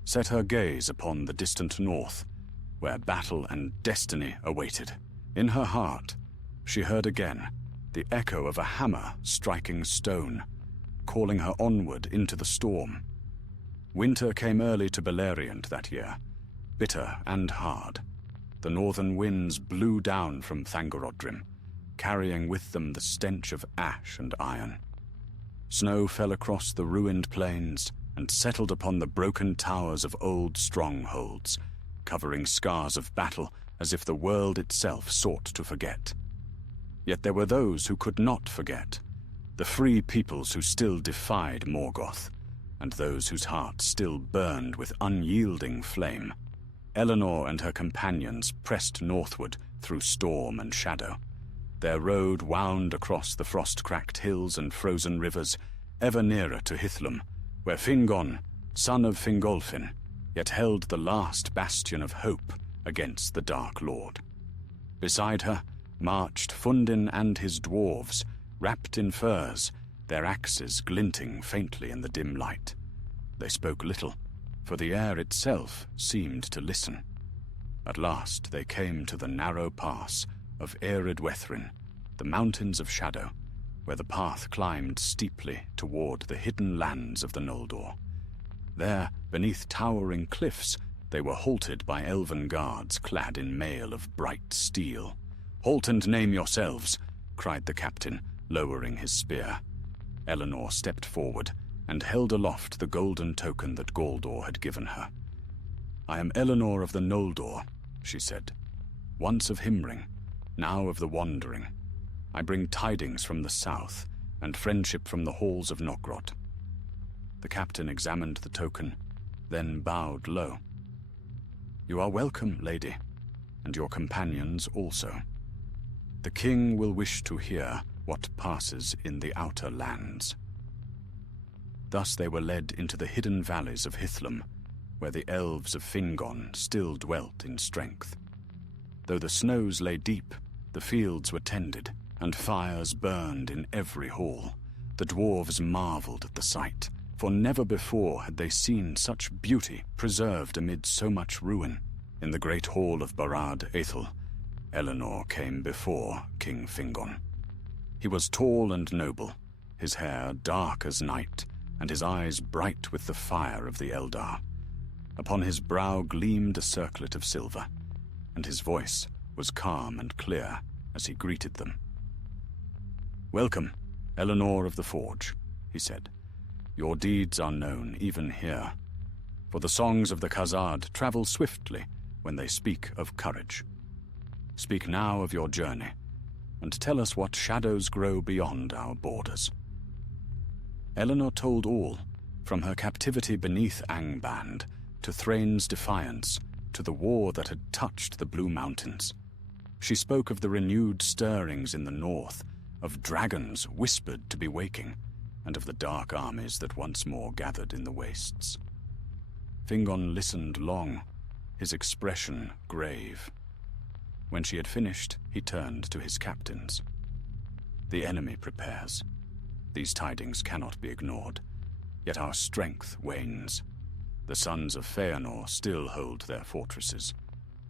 set her gaze upon the distant north, where battle and destiny awaited. In her heart, she heard again the echo of a hammer striking stone, calling her onward into the storm. Winter came early to Beleriand that year, bitter and hard. The northern winds blew down from Thangorodrim, carrying with them the stench of ash and iron. Snow fell across the ruined plains and settled upon the broken towers of old strongholds, covering scars of battle as if the world itself sought to forget. Yet there were those who could not forget, the free peoples who still defied Morgoth, and those whose hearts still burned with unyielding flame. Eleanor and her companions pressed northward through storm and shadow. Their road wound across the frost-cracked hills and frozen rivers, ever nearer to Hithlum, where Fingon, son of Fingolfin, yet held the last bastion of hope against the Dark Lord. Beside her marched Fundin and his dwarves, wrapped in furs, their axes glinting faintly in the dim light. They spoke little, for the air itself seemed to listen. At last they came to the narrow pass of Eredwethrin, the mountains of shadow, where the path climbed steeply toward the hidden lands of the Noldor. There, beneath towering cliffs, they were halted by elven guards clad in mail of bright steel. "Halt and name yourselves," cried the captain, lowering his spear. Eleanor stepped forward and held aloft the golden token that Galdor had given her. "I am Eleanor of the Noldor," she said. "Once of Himring, now of the Wandering. I bring tidings from the south and friendship from the halls of Nogrod." The captain examined the token, then bowed low. "You are welcome, lady, and your companions also. The king will wish to hear what passes in the outer lands." Thus they were led into the hidden valleys of Hithlum, where the elves of Fingon still dwelt in strength. Though the snows lay deep, the fields were tended, and fires burned in every hall. The dwarves marveled at the sight, for never before had they seen such beauty preserved amid so much ruin. In the great hall of Barad Aethel, Eleanor came before King Fingon. He was tall and noble, his hair dark as night, and his eyes bright with the fire of the Eldar. Upon his brow gleamed a circlet of silver, and his voice was calm and clear as he greeted them. "Welcome, Eleanor of the Forge," he said. "Your deeds are known even here, for the songs of the Khazad travel swiftly when they speak of courage. Speak now of your journey, and tell us what shadows grow beyond our borders." Eleanor told all, from her captivity beneath Angband, to Thrain's defiance, to the war that had touched the Blue Mountains. She spoke of the renewed stirrings in the north, of dragons whispered to be waking, and of the dark armies that once more gathered in the wastes. Fingon listened long, his expression grave. When she had finished, he turned to his captains. "The enemy prepares. These tidings cannot be ignored, yet our strength wanes. The sons of Feanor still hold their fortresses,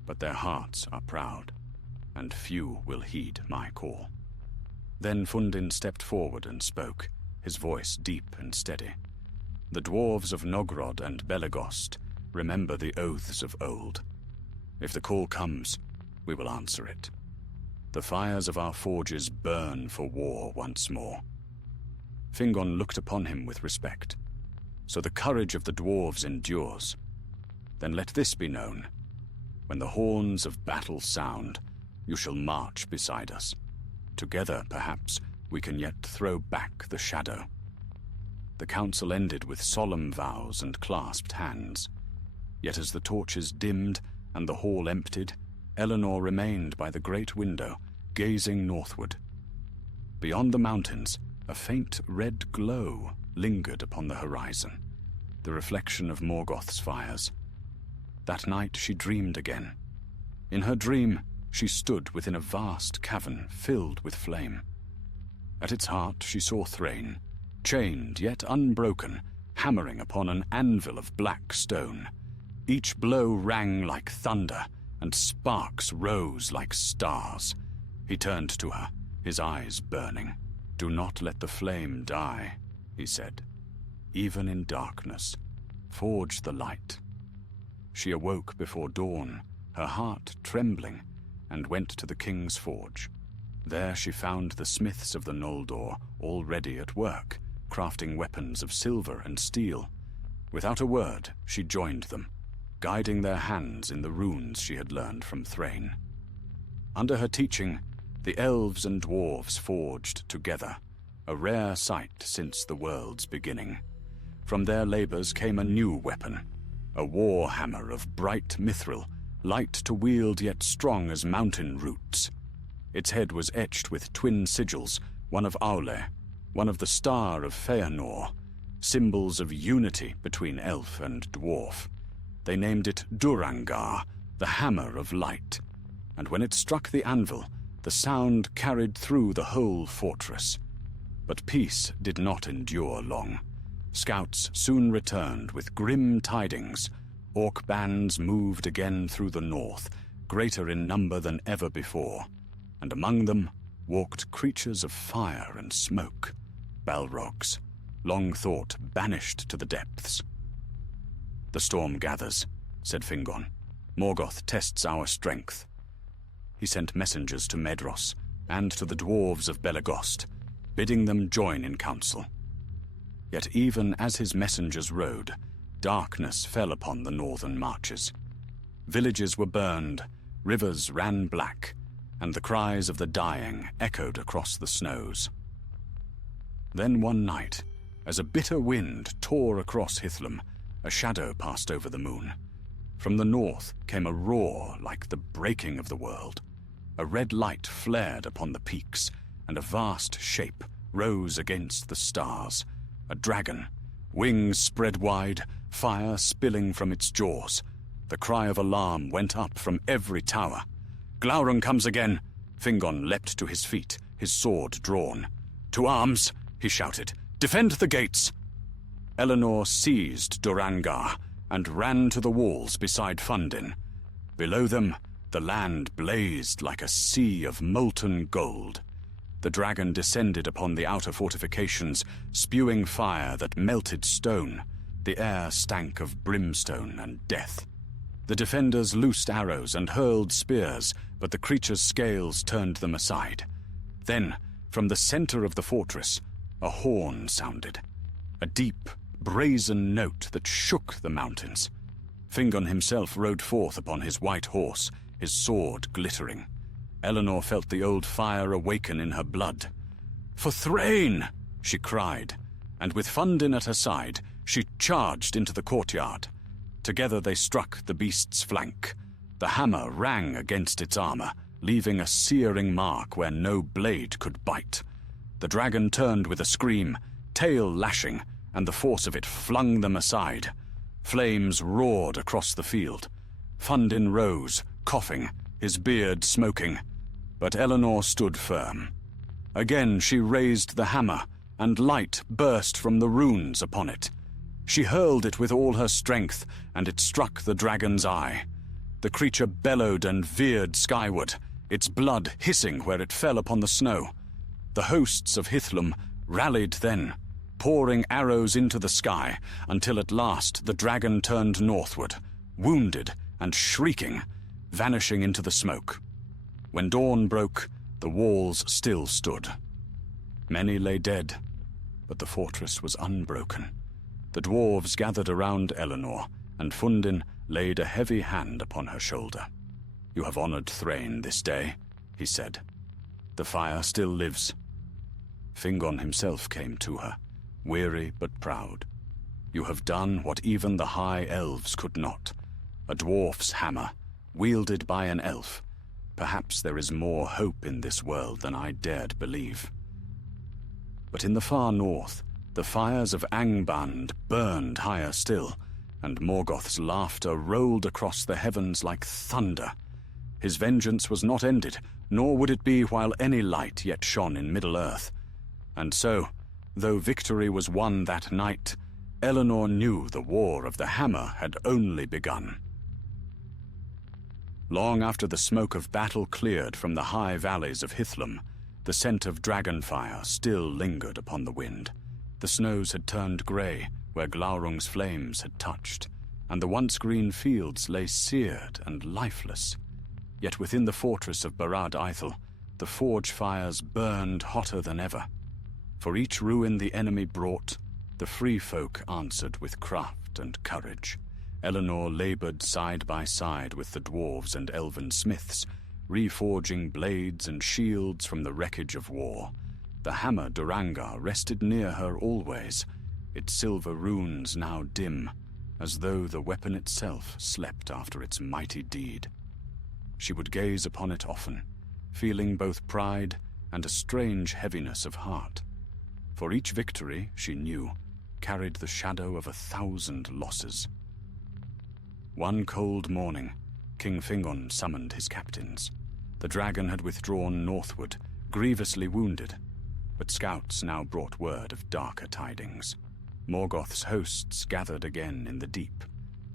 but their hearts are proud, and few will heed my call." Then Fundin stepped forward and spoke, his voice deep and steady. "The dwarves of Nogrod and Belegost remember the oaths of old. If the call comes, we will answer it. The fires of our forges burn for war once more." Fingon looked upon him with respect. "So the courage of the dwarves endures. Then let this be known. When the horns of battle sound, you shall march beside us. Together, perhaps, we can yet throw back the shadow." The council ended with solemn vows and clasped hands. Yet as the torches dimmed and the hall emptied, Eleanor remained by the great window, gazing northward. Beyond the mountains, a faint red glow lingered upon the horizon, the reflection of Morgoth's fires. That night she dreamed again. In her dream, she stood within a vast cavern filled with flame. At its heart she saw Thrain, chained yet unbroken, hammering upon an anvil of black stone. Each blow rang like thunder, and sparks rose like stars. He turned to her, his eyes burning. "Do not let the flame die," he said. "Even in darkness, forge the light." She awoke before dawn, her heart trembling, and went to the king's forge. There she found the smiths of the Noldor already at work, crafting weapons of silver and steel. Without a word, she joined them, guiding their hands in the runes she had learned from Thrain. Under her teaching, the elves and dwarves forged together, a rare sight since the world's beginning. From their labors came a new weapon, a war hammer of bright mithril, light to wield yet strong as mountain roots. Its head was etched with twin sigils, one of Aule, one of the Star of Feanor, symbols of unity between elf and dwarf. They named it Durangar, the Hammer of Light, and when it struck the anvil, the sound carried through the whole fortress. But peace did not endure long. Scouts soon returned with grim tidings. Orc bands moved again through the north, greater in number than ever before, and among them walked creatures of fire and smoke, Balrogs, long thought banished to the depths. "The storm gathers," said Fingon. "Morgoth tests our strength." He sent messengers to Medros and to the dwarves of Belegost, bidding them join in council. Yet even as his messengers rode, darkness fell upon the northern marches. Villages were burned, rivers ran black, and the cries of the dying echoed across the snows. Then one night, as a bitter wind tore across Hithlum, a shadow passed over the moon. From the north came a roar like the breaking of the world. A red light flared upon the peaks, and a vast shape rose against the stars. A dragon, wings spread wide, fire spilling from its jaws. The cry of alarm went up from every tower. Glaurung comes again! Fingon leapt to his feet, his sword drawn. "To arms!" he shouted. "Defend the gates!" Eleanor seized Durangar and ran to the walls beside Fundin. Below them, the land blazed like a sea of molten gold. The dragon descended upon the outer fortifications, spewing fire that melted stone. The air stank of brimstone and death. The defenders loosed arrows and hurled spears, but the creature's scales turned them aside. Then, from the center of the fortress, a horn sounded. A deep, brazen note that shook the mountains. Fingon himself rode forth upon his white horse, his sword glittering. Eleanor felt the old fire awaken in her blood. "For Thrain!" she cried, and with Fundin at her side, she charged into the courtyard. Together they struck the beast's flank. The hammer rang against its armor, leaving a searing mark where no blade could bite. The dragon turned with a scream, tail lashing, and the force of it flung them aside. Flames roared across the field. Fundin rose, coughing, his beard smoking. But Eleanor stood firm. Again she raised the hammer, and light burst from the runes upon it. She hurled it with all her strength, and it struck the dragon's eye. The creature bellowed and veered skyward, its blood hissing where it fell upon the snow. The hosts of Hithlum rallied then, pouring arrows into the sky, until at last the dragon turned northward, wounded and shrieking, vanishing into the smoke. When dawn broke, the walls still stood. Many lay dead, but the fortress was unbroken. The dwarves gathered around Eleanor, and Fundin laid a heavy hand upon her shoulder. "You have honored Thrain this day," he said. "The fire still lives." Fingon himself came to her, weary but proud. "You have done what even the high elves could not. A dwarf's hammer, wielded by an elf. Perhaps there is more hope in this world than I dared believe." But in the far north, the fires of Angband burned higher still, and Morgoth's laughter rolled across the heavens like thunder. His vengeance was not ended, nor would it be while any light yet shone in Middle-earth. And so, though victory was won that night, Eleanor knew the war of the hammer had only begun. Long after the smoke of battle cleared from the high valleys of Hithlum, the scent of dragonfire still lingered upon the wind. The snows had turned grey where Glaurung's flames had touched, and the once green fields lay seared and lifeless. Yet within the fortress of Barad Aithel, the forge fires burned hotter than ever. For each ruin the enemy brought, the free folk answered with craft and courage. Eleanor labored side by side with the dwarves and elven smiths, reforging blades and shields from the wreckage of war. The hammer Durangar rested near her always, its silver runes now dim, as though the weapon itself slept after its mighty deed. She would gaze upon it often, feeling both pride and a strange heaviness of heart. For each victory, she knew, carried the shadow of 1,000 losses. One cold morning, King Fingon summoned his captains. The dragon had withdrawn northward, grievously wounded, but scouts now brought word of darker tidings. Morgoth's hosts gathered again in the deep,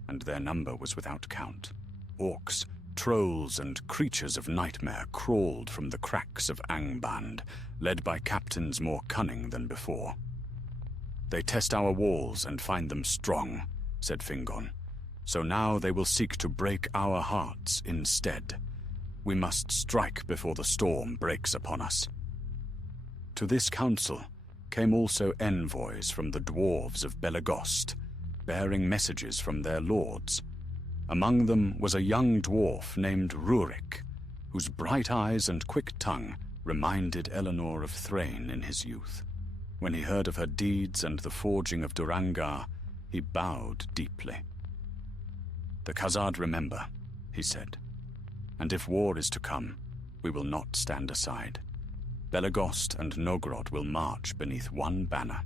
and their number was without count. Orcs, trolls, and creatures of nightmare crawled from the cracks of Angband, led by captains more cunning than before. "They test our walls and find them strong," said Fingon. "So now they will seek to break our hearts instead. We must strike before the storm breaks upon us." To this council came also envoys from the dwarves of Belegost, bearing messages from their lords. Among them was a young dwarf named Rurik, whose bright eyes and quick tongue reminded Eleanor of Thrain in his youth. When he heard of her deeds and the forging of Durangar, he bowed deeply. "The Khazad remember," he said, "and if war is to come, we will not stand aside. Belegost and Nogrod will march beneath one banner."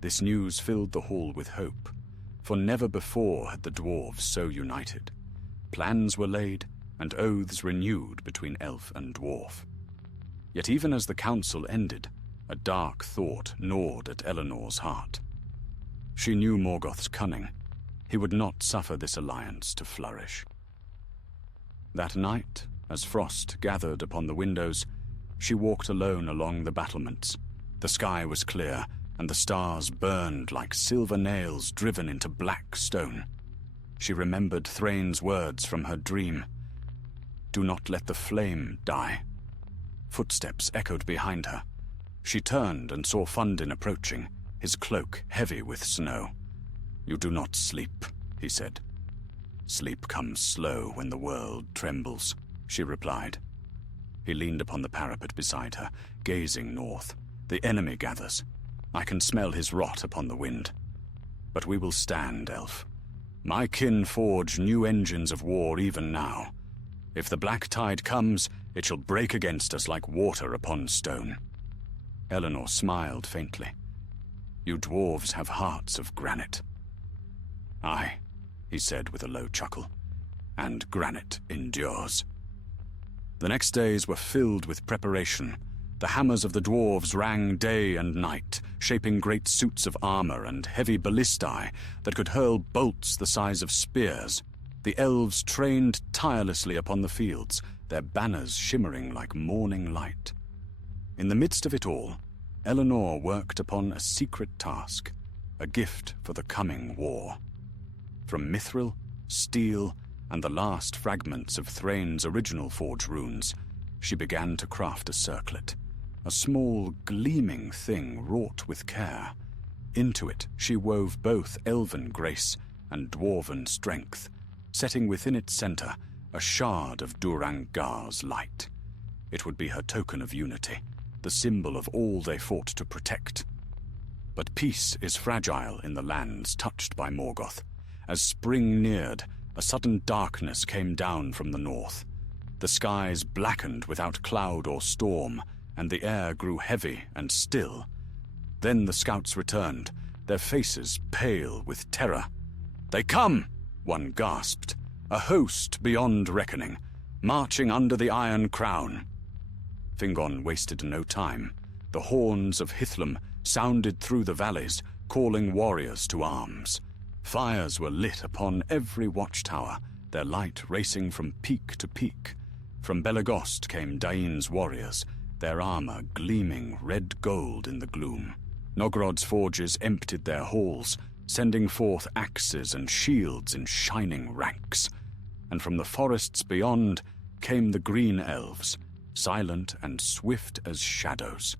This news filled the hall with hope, for never before had the dwarves so united. Plans were laid, and oaths renewed between elf and dwarf. Yet even as the council ended, a dark thought gnawed at Eleanor's heart. She knew Morgoth's cunning. He would not suffer this alliance to flourish. That night, as frost gathered upon the windows, she walked alone along the battlements. The sky was clear, and the stars burned like silver nails driven into black stone. She remembered Thrain's words from her dream. "Do not let the flame die." Footsteps echoed behind her. She turned and saw Fundin approaching, his cloak heavy with snow. "You do not sleep," he said. "Sleep comes slow when the world trembles," she replied. He leaned upon the parapet beside her, gazing north. "The enemy gathers. I can smell his rot upon the wind. But we will stand, elf. My kin forge new engines of war even now. If the black tide comes, it shall break against us like water upon stone." Eleanor smiled faintly. "You dwarves have hearts of granite." "Aye," he said with a low chuckle, "and granite endures." The next days were filled with preparation. The hammers of the dwarves rang day and night, shaping great suits of armor and heavy ballistae that could hurl bolts the size of spears. The elves trained tirelessly upon the fields, their banners shimmering like morning light. In the midst of it all, Eleanor worked upon a secret task, a gift for the coming war. From mithril, steel, and the last fragments of Thrain's original forge runes, she began to craft a circlet, a small, gleaming thing wrought with care. Into it she wove both elven grace and dwarven strength, setting within its center a shard of Durangar's light. It would be her token of unity, the symbol of all they fought to protect. But peace is fragile in the lands touched by Morgoth. As spring neared, a sudden darkness came down from the north. The skies blackened without cloud or storm, and the air grew heavy and still. Then the scouts returned, their faces pale with terror. "They come!" one gasped. "A host beyond reckoning, marching under the Iron Crown." Fingon wasted no time. The horns of Hithlum sounded through the valleys, calling warriors to arms. Fires were lit upon every watchtower, their light racing from peak to peak. From Belegost came Dain's warriors, their armor gleaming red gold in the gloom. Nogrod's forges emptied their halls, sending forth axes and shields in shining ranks. And from the forests beyond came the green elves, silent and swift as shadows.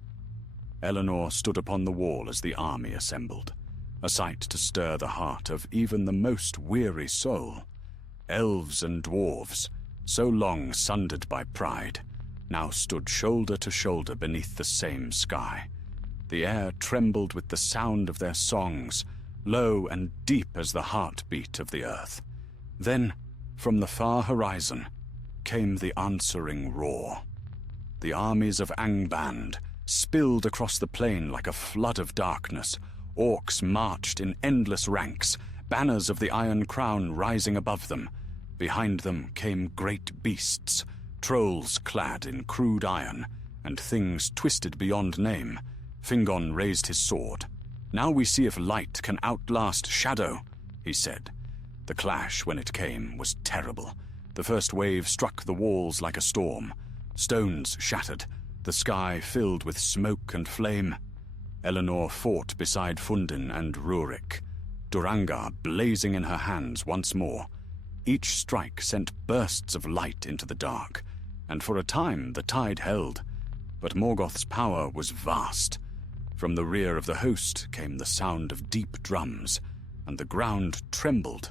Eleanor stood upon the wall as the army assembled, a sight to stir the heart of even the most weary soul. Elves and dwarves, so long sundered by pride, now stood shoulder to shoulder beneath the same sky. The air trembled with the sound of their songs, low and deep as the heartbeat of the earth. Then, from the far horizon, came the answering roar. The armies of Angband spilled across the plain like a flood of darkness. Orcs marched in endless ranks, banners of the Iron Crown rising above them. Behind them came great beasts, trolls clad in crude iron, and things twisted beyond name. Fingon raised his sword. "Now we see if light can outlast shadow," he said. The clash, when it came, was terrible. The first wave struck the walls like a storm. Stones shattered, the sky filled with smoke and flame. Eleanor fought beside Fundin and Rurik, Durangar blazing in her hands once more. Each strike sent bursts of light into the dark, and for a time the tide held. But Morgoth's power was vast. From the rear of the host came the sound of deep drums, and the ground trembled.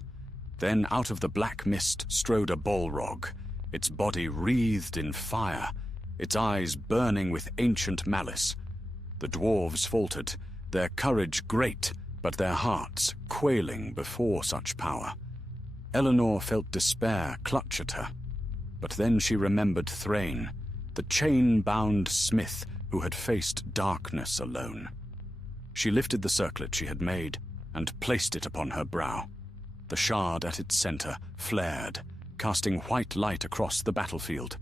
Then out of the black mist strode a Balrog, its body wreathed in fire, its eyes burning with ancient malice. The dwarves faltered, their courage great, but their hearts quailing before such power. Eleanor felt despair clutch at her. But then she remembered Thrain, the chain-bound smith who had faced darkness alone. She lifted the circlet she had made and placed it upon her brow. The shard at its center flared, casting white light across the battlefield.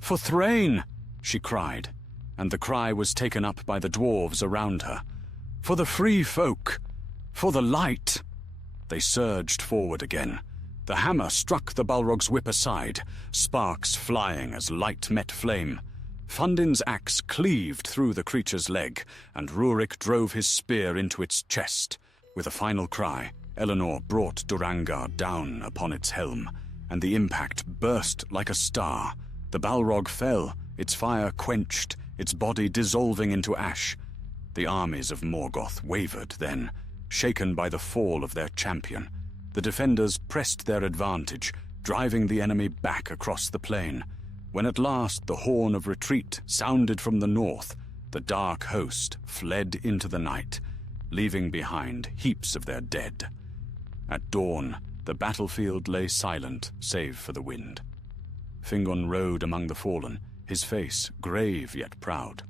"For Thrain!" she cried, and the cry was taken up by the dwarves around her. "For the free folk! For the light!" They surged forward again. The hammer struck the Balrog's whip aside, sparks flying as light met flame. Fundin's axe cleaved through the creature's leg, and Rurik drove his spear into its chest. With a final cry, Eleanor brought Durangar down upon its helm, and the impact burst like a star. The Balrog fell, its fire quenched, its body dissolving into ash. The armies of Morgoth wavered then, shaken by the fall of their champion. The defenders pressed their advantage, driving the enemy back across the plain. When at last the horn of retreat sounded from the north, the dark host fled into the night, leaving behind heaps of their dead. At dawn, the battlefield lay silent save for the wind. Fingon rode among the fallen, his face grave yet proud.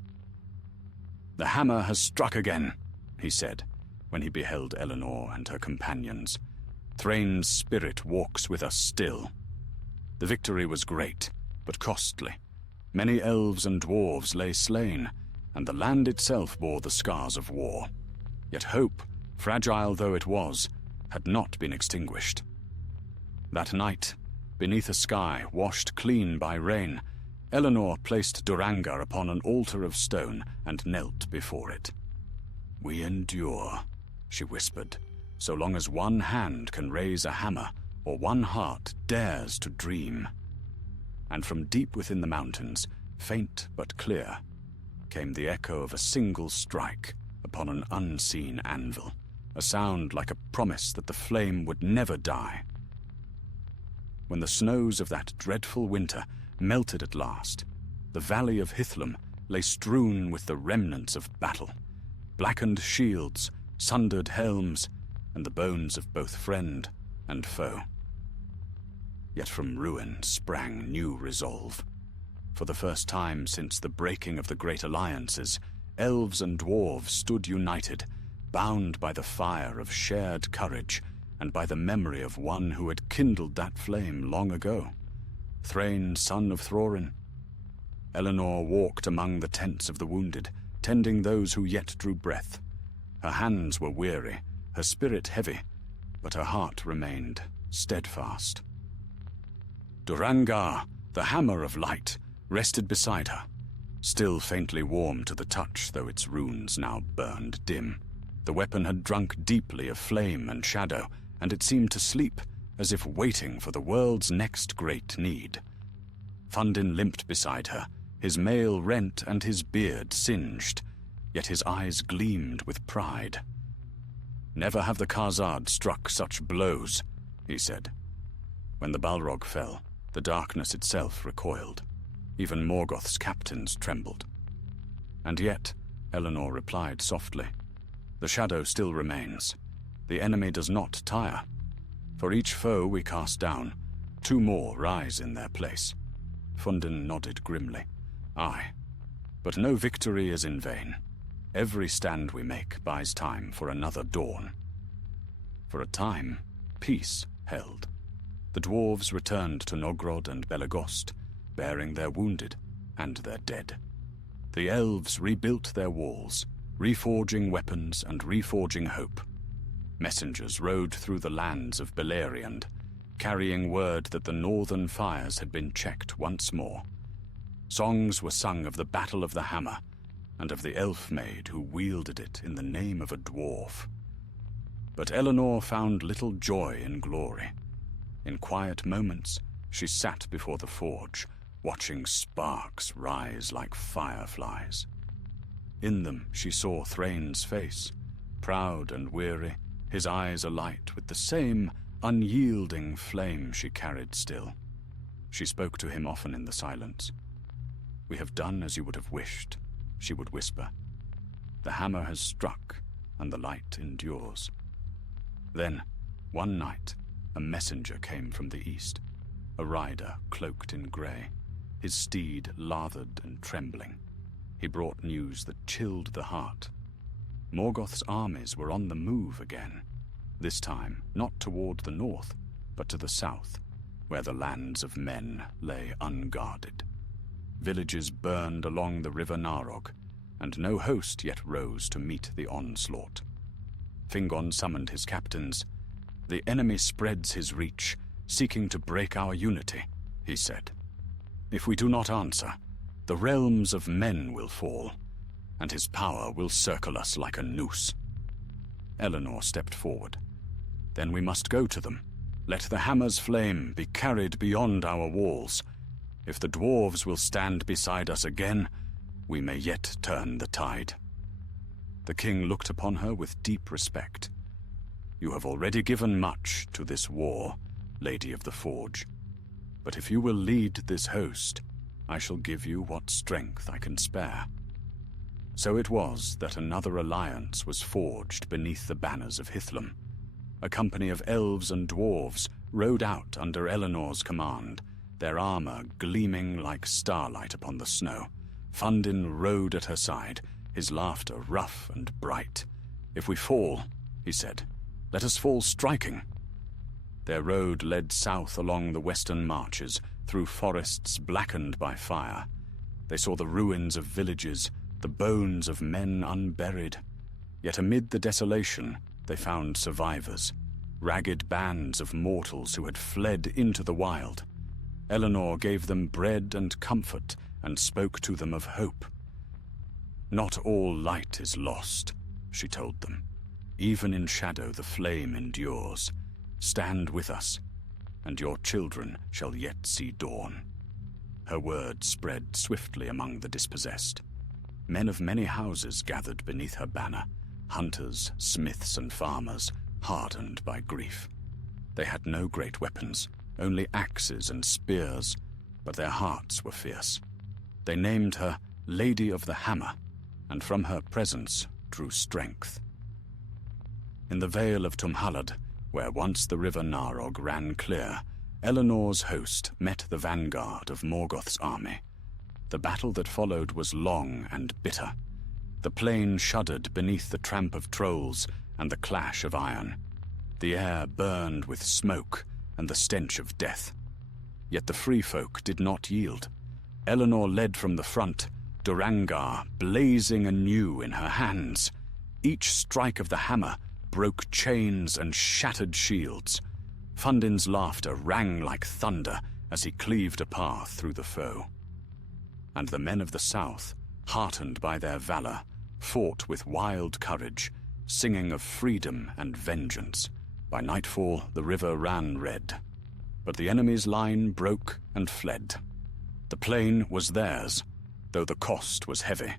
"The hammer has struck again," he said, when he beheld Eleanor and her companions. "Thrain's spirit walks with us still." The victory was great, but costly. Many elves and dwarves lay slain, and the land itself bore the scars of war. Yet hope, fragile though it was, had not been extinguished. That night, beneath a sky washed clean by rain, Eleanor placed Durangar upon an altar of stone and knelt before it. "We endure," she whispered, "so long as one hand can raise a hammer, or one heart dares to dream." And from deep within the mountains, faint but clear, came the echo of a single strike upon an unseen anvil, a sound like a promise that the flame would never die. When the snows of that dreadful winter melted at last, the valley of Hithlum lay strewn with the remnants of battle, blackened shields, sundered helms, and the bones of both friend and foe. Yet from ruin sprang new resolve. For the first time since the breaking of the great alliances, elves and dwarves stood united, bound by the fire of shared courage and by the memory of one who had kindled that flame long ago, Thrain, son of Thorin. Eleanor walked among the tents of the wounded, tending those who yet drew breath. Her hands were weary, her spirit heavy, but her heart remained steadfast. Durangar, the hammer of light, rested beside her, still faintly warm to the touch, though its runes now burned dim. The weapon had drunk deeply of flame and shadow, and it seemed to sleep, as if waiting for the world's next great need. Fundin limped beside her, his mail rent and his beard singed, yet his eyes gleamed with pride. "Never have the Khazad struck such blows," he said. When the Balrog fell, the darkness itself recoiled. Even Morgoth's captains trembled. "And yet," Eleanor replied softly, "the shadow still remains. The enemy does not tire. For each foe we cast down, 2 more rise in their place." Fundin nodded grimly. "Aye, but no victory is in vain. Every stand we make buys time for another dawn." For a time, peace held. The dwarves returned to Nogrod and Belegost, bearing their wounded and their dead. The elves rebuilt their walls, reforging weapons and reforging hope. Messengers rode through the lands of Beleriand, carrying word that the northern fires had been checked once more. Songs were sung of the Battle of the Hammer, and of the elf maid who wielded it in the name of a dwarf. But Eleanor found little joy in glory. In quiet moments, she sat before the forge, watching sparks rise like fireflies. In them she saw Thrain's face, proud and weary, his eyes alight with the same unyielding flame she carried still. She spoke to him often in the silence. "We have done as you would have wished," she would whisper. "The hammer has struck, and the light endures." Then, one night, a messenger came from the east, a rider cloaked in grey, his steed lathered and trembling. He brought news that chilled the heart. Morgoth's armies were on the move again, this time not toward the north, but to the south. where the lands of men lay unguarded. Villages burned along the river Narog, and no host yet rose to meet the onslaught. Fingon summoned his captains. "The enemy spreads his reach, seeking to break our unity," he said. "If we do not answer, the realms of men will fall, and his power will circle us like a noose." Eleanor stepped forward. "Then we must go to them. Let the hammer's flame be carried beyond our walls. If the dwarves will stand beside us again, we may yet turn the tide." The king looked upon her with deep respect. "You have already given much to this war, Lady of the Forge. But if you will lead this host, I shall give you what strength I can spare." So it was that another alliance was forged beneath the banners of Hithlum. A company of elves and dwarves rode out under Eleanor's command, their armor gleaming like starlight upon the snow. Fundin rode at her side, his laughter rough and bright. "If we fall," he said, "let us fall striking." Their road led south along the western marches, through forests blackened by fire. They saw the ruins of villages, the bones of men unburied. Yet amid the desolation, they found survivors, ragged bands of mortals who had fled into the wild. Eleanor gave them bread and comfort and spoke to them of hope. "Not all light is lost," she told them. "Even in shadow the flame endures. Stand with us, and your children shall yet see dawn." Her words spread swiftly among the dispossessed. Men of many houses gathered beneath her banner, hunters, smiths, and farmers, hardened by grief. They had no great weapons, only axes and spears, but their hearts were fierce. They named her Lady of the Hammer, and from her presence drew strength. In the Vale of Tumhalad, where once the river Narog ran clear, Eleanor's host met the vanguard of Morgoth's army. The battle that followed was long and bitter. The plain shuddered beneath the tramp of trolls and the clash of iron. The air burned with smoke and the stench of death. Yet the free folk did not yield. Eleanor led from the front, Durangar blazing anew in her hands. Each strike of the hammer broke chains and shattered shields. Fundin's laughter rang like thunder as he cleaved a path through the foe. And the men of the south, heartened by their valor, fought with wild courage, singing of freedom and vengeance. By nightfall, the river ran red, but the enemy's line broke and fled. The plain was theirs, though the cost was heavy.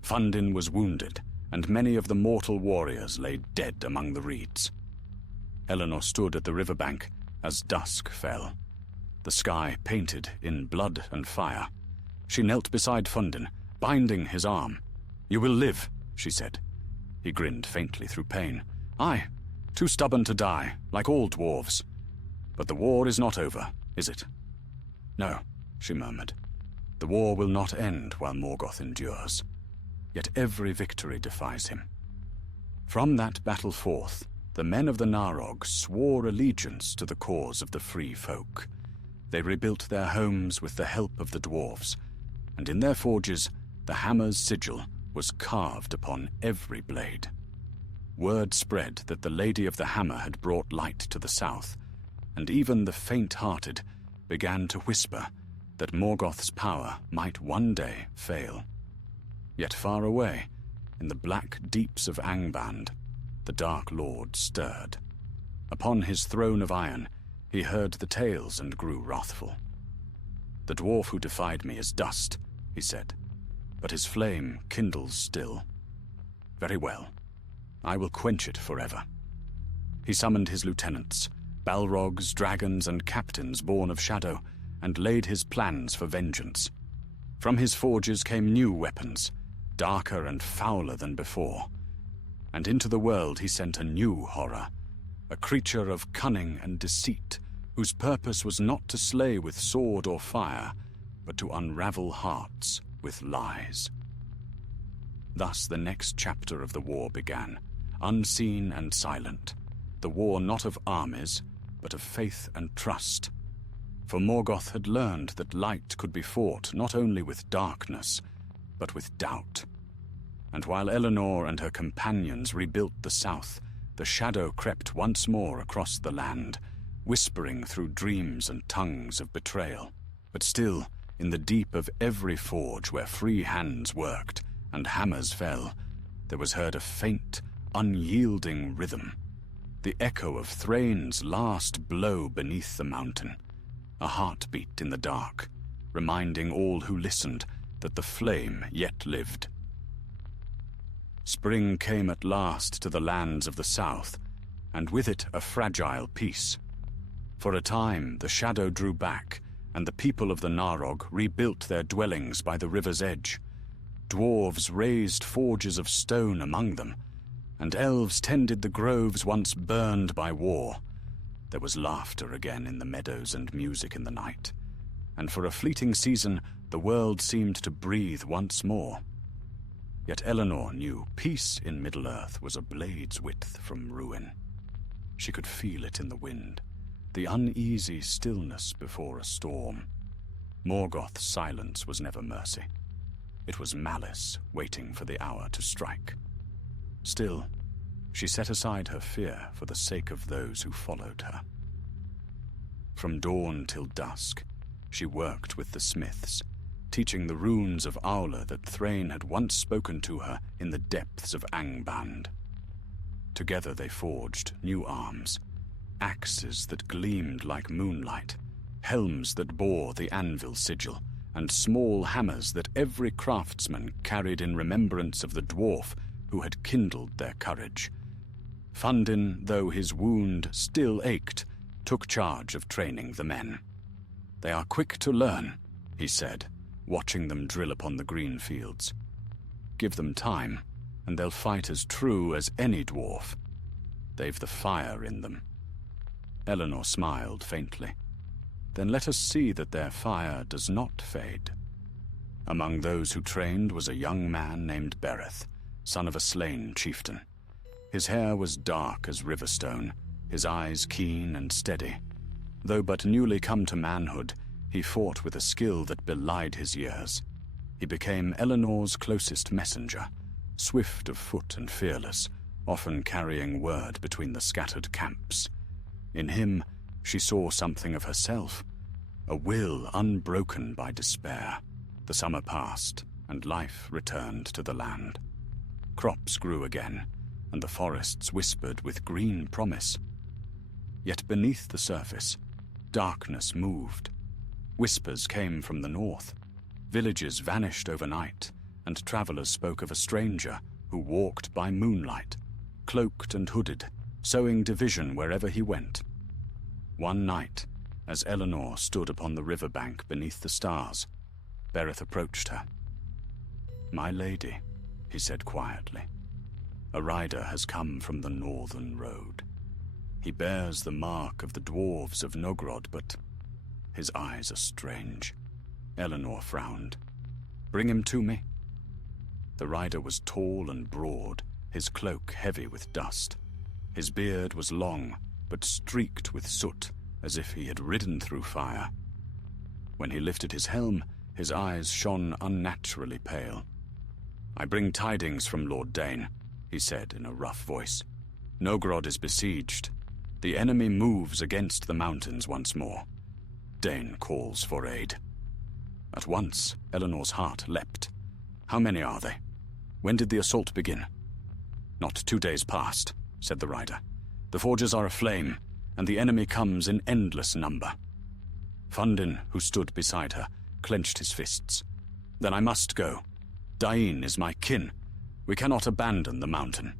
Fundin was wounded, and many of the mortal warriors lay dead among the reeds. Eleanor stood at the riverbank as dusk fell, the sky painted in blood and fire. She knelt beside Fundin, binding his arm. "You will live," she said. He grinned faintly through pain. "Aye, too stubborn to die, like all dwarves. But the war is not over, is it?" "No," she murmured. "The war will not end while Morgoth endures. Yet every victory defies him." From that battle forth, the men of the Narog swore allegiance to the cause of the free folk. They rebuilt their homes with the help of the dwarves, and in their forges, the hammer's sigil was carved upon every blade. Word spread that the Lady of the Hammer had brought light to the south, and even the faint-hearted began to whisper that Morgoth's power might one day fail. Yet far away, in the black deeps of Angband, the Dark Lord stirred. Upon his throne of iron, he heard the tales and grew wrathful. "The dwarf who defied me is dust," he said, "but his flame kindles still. Very well, I will quench it forever." He summoned his lieutenants, Balrogs, dragons, and captains born of shadow, and laid his plans for vengeance. From his forges came new weapons, darker and fouler than before. And into the world he sent a new horror, a creature of cunning and deceit, whose purpose was not to slay with sword or fire, but to unravel hearts with lies. Thus the next chapter of the war began, unseen and silent, the war not of armies, but of faith and trust. For Morgoth had learned that light could be fought not only with darkness, but with doubt. And while Eleanor and her companions rebuilt the south, the shadow crept once more across the land, whispering through dreams and tongues of betrayal. But still, in the deep of every forge where free hands worked and hammers fell, there was heard a faint, unyielding rhythm, the echo of Thrain's last blow beneath the mountain, a heartbeat in the dark, reminding all who listened that the flame yet lived. Spring came at last to the lands of the south, and with it a fragile peace. For a time the shadow drew back, and the people of the Narog rebuilt their dwellings by the river's edge. Dwarves raised forges of stone among them, and elves tended the groves once burned by war. There was laughter again in the meadows and music in the night, and for a fleeting season the world seemed to breathe once more. Yet Eleanor knew peace in Middle-earth was a blade's width from ruin. She could feel it in the wind, the uneasy stillness before a storm. Morgoth's silence was never mercy. It was malice waiting for the hour to strike. Still, she set aside her fear for the sake of those who followed her. From dawn till dusk, she worked with the smiths, teaching the runes of Aula that Thrain had once spoken to her in the depths of Angband. Together they forged new arms, axes that gleamed like moonlight, helms that bore the anvil sigil, and small hammers that every craftsman carried in remembrance of the dwarf who had kindled their courage. Fundin, though his wound still ached, took charge of training the men. "They are quick to learn," he said, watching them drill upon the green fields. "Give them time, and they'll fight as true as any dwarf. They've the fire in them." Eleanor smiled faintly. "Then let us see that their fire does not fade." Among those who trained was a young man named Bereth, son of a slain chieftain. His hair was dark as riverstone, his eyes keen and steady. Though but newly come to manhood, he fought with a skill that belied his years. He became Eleanor's closest messenger, swift of foot and fearless, often carrying word between the scattered camps. In him, she saw something of herself, a will unbroken by despair. The summer passed, and life returned to the land. Crops grew again, and the forests whispered with green promise. Yet beneath the surface, darkness moved. Whispers came from the north. Villages vanished overnight, and travelers spoke of a stranger who walked by moonlight, cloaked and hooded, sowing division wherever he went. One night, as Eleanor stood upon the riverbank beneath the stars, Bereth approached her. "My lady," he said quietly, "a rider has come from the northern road. He bears the mark of the dwarves of Nogrod, but his eyes are strange." Eleanor frowned. "Bring him to me." The rider was tall and broad, his cloak heavy with dust. His beard was long, but streaked with soot, as if he had ridden through fire. When he lifted his helm, his eyes shone unnaturally pale. "I bring tidings from Lord Dane," he said in a rough voice. "Nogrod is besieged. The enemy moves against the mountains once more. Dane calls for aid." At once, Eleanor's heart leapt. "How many are they? When did the assault begin?" "Not 2 days past," said the rider. "The forges are aflame, and the enemy comes in endless number." Fundin, who stood beside her, clenched his fists. "Then I must go. Dain is my kin. We cannot abandon the mountain."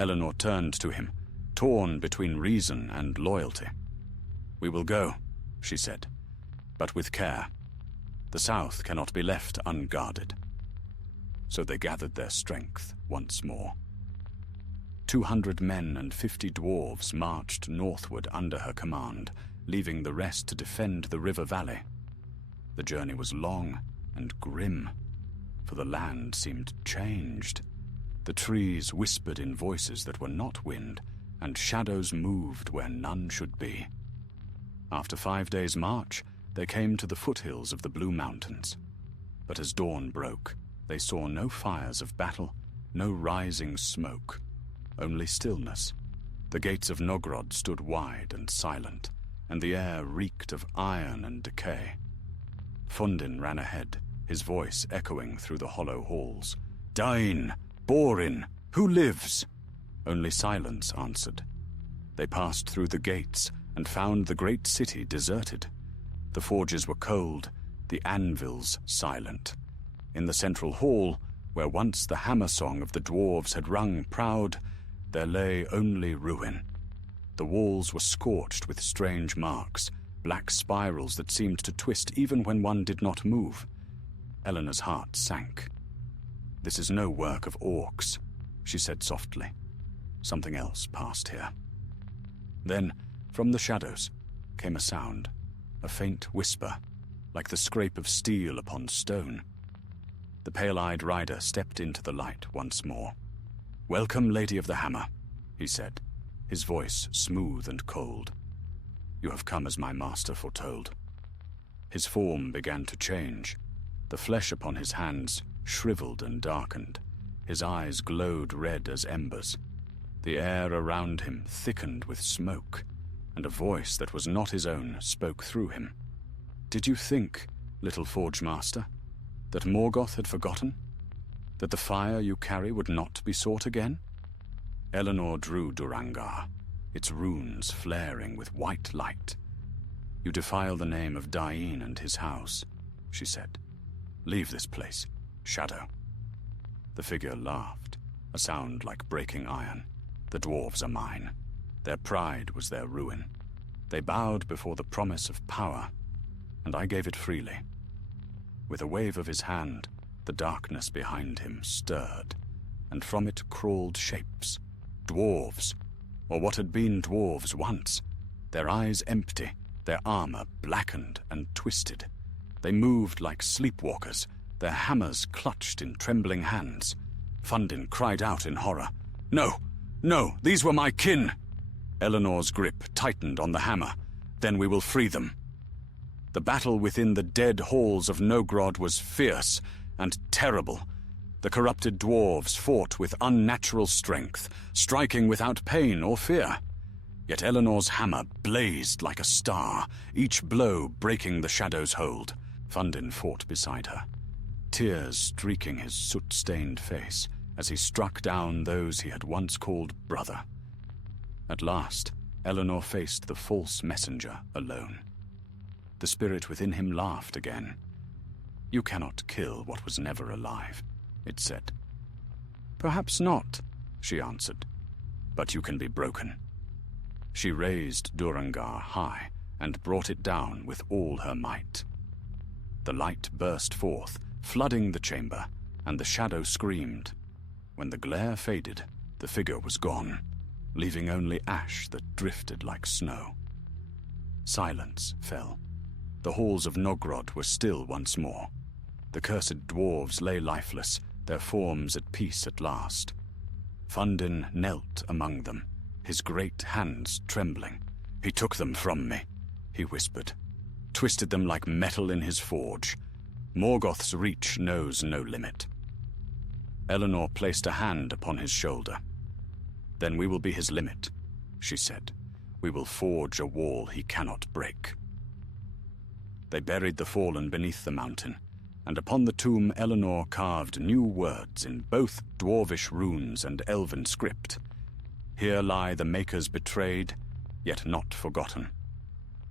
Eleanor turned to him, torn between reason and loyalty. "We will go," she said, "but with care. The south cannot be left unguarded." So they gathered their strength once more. 200 men and 50 dwarves marched northward under her command, leaving the rest to defend the river valley. The journey was long and grim, for the land seemed changed. The trees whispered in voices that were not wind, and shadows moved where none should be. After 5 days' march, they came to the foothills of the Blue Mountains. But as dawn broke, they saw no fires of battle, no rising smoke, only stillness. The gates of Nogrod stood wide and silent, and the air reeked of iron and decay. Fundin ran ahead, his voice echoing through the hollow halls. "Dain! Borin! Who lives?" Only silence answered. They passed through the gates and found the great city deserted. The forges were cold, the anvils silent. In the central hall, where once the hammer song of the dwarves had rung proud, there lay only ruin. The walls were scorched with strange marks, black spirals that seemed to twist even when one did not move. Eleanor's heart sank. "This is no work of orcs," she said softly. "Something else passed here." Then, from the shadows, came a sound, a faint whisper, like the scrape of steel upon stone. The pale-eyed rider stepped into the light once more. "Welcome, Lady of the Hammer," he said, his voice smooth and cold. "You have come as my master foretold." His form began to change. The flesh upon his hands shriveled and darkened. His eyes glowed red as embers. The air around him thickened with smoke, and a voice that was not his own spoke through him. "Did you think, little Forge Master, that Morgoth had forgotten? That the fire you carry would not be sought again?" Eleanor drew Durangar, its runes flaring with white light. "You defile the name of Dain and his house," she said. "Leave this place, Shadow." The figure laughed, a sound like breaking iron. "The dwarves are mine. Their pride was their ruin. They bowed before the promise of power, and I gave it freely." With a wave of his hand, the darkness behind him stirred, and from it crawled shapes. Dwarves, or what had been dwarves once, their eyes empty, their armor blackened and twisted. They moved like sleepwalkers, their hammers clutched in trembling hands. Fundin cried out in horror. "No! No! These were my kin!" Eleanor's grip tightened on the hammer. "Then we will free them." The battle within the dead halls of Nogrod was fierce and terrible. The corrupted dwarves fought with unnatural strength, striking without pain or fear. Yet Eleanor's hammer blazed like a star, each blow breaking the shadow's hold. Fundin fought beside her, tears streaking his soot-stained face as he struck down those he had once called brother. At last, Eleanor faced the false messenger alone. The spirit within him laughed again. "You cannot kill what was never alive," it said. "Perhaps not," she answered, "but you can be broken." She raised Durangar high and brought it down with all her might. The light burst forth, flooding the chamber, and the shadow screamed. When the glare faded, the figure was gone, leaving only ash that drifted like snow. Silence fell. The halls of Nogrod were still once more. The cursed dwarves lay lifeless, their forms at peace at last. Fundin knelt among them, his great hands trembling. "He took them from me," he whispered, "twisted them like metal in his forge. Morgoth's reach knows no limit." Eleanor placed a hand upon his shoulder. "Then we will be his limit," she said. "We will forge a wall he cannot break." They buried the fallen beneath the mountain, and upon the tomb Eleanor carved new words in both dwarvish runes and elven script. "Here lie the makers betrayed, yet not forgotten.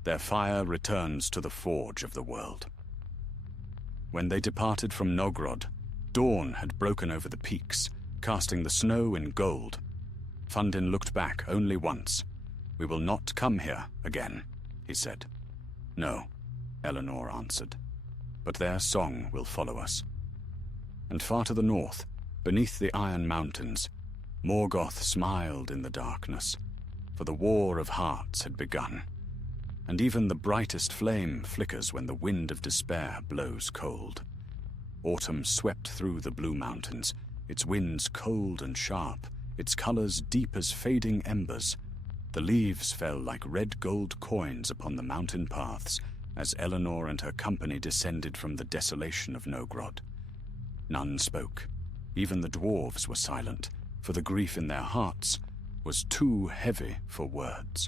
Their fire returns to the forge of the world." When they departed from Nogrod, dawn had broken over the peaks, casting the snow in gold. Fundin looked back only once. "We will not come here again," he said. "No," Eleanor answered, "but their song will follow us." And far to the north, beneath the Iron Mountains, Morgoth smiled in the darkness, for the War of Hearts had begun, and even the brightest flame flickers when the wind of despair blows cold. Autumn swept through the Blue Mountains, its winds cold and sharp, its colors deep as fading embers. The leaves fell like red gold coins upon the mountain paths as Eleanor and her company descended from the desolation of Nogrod. None spoke. Even the dwarves were silent, for the grief in their hearts was too heavy for words.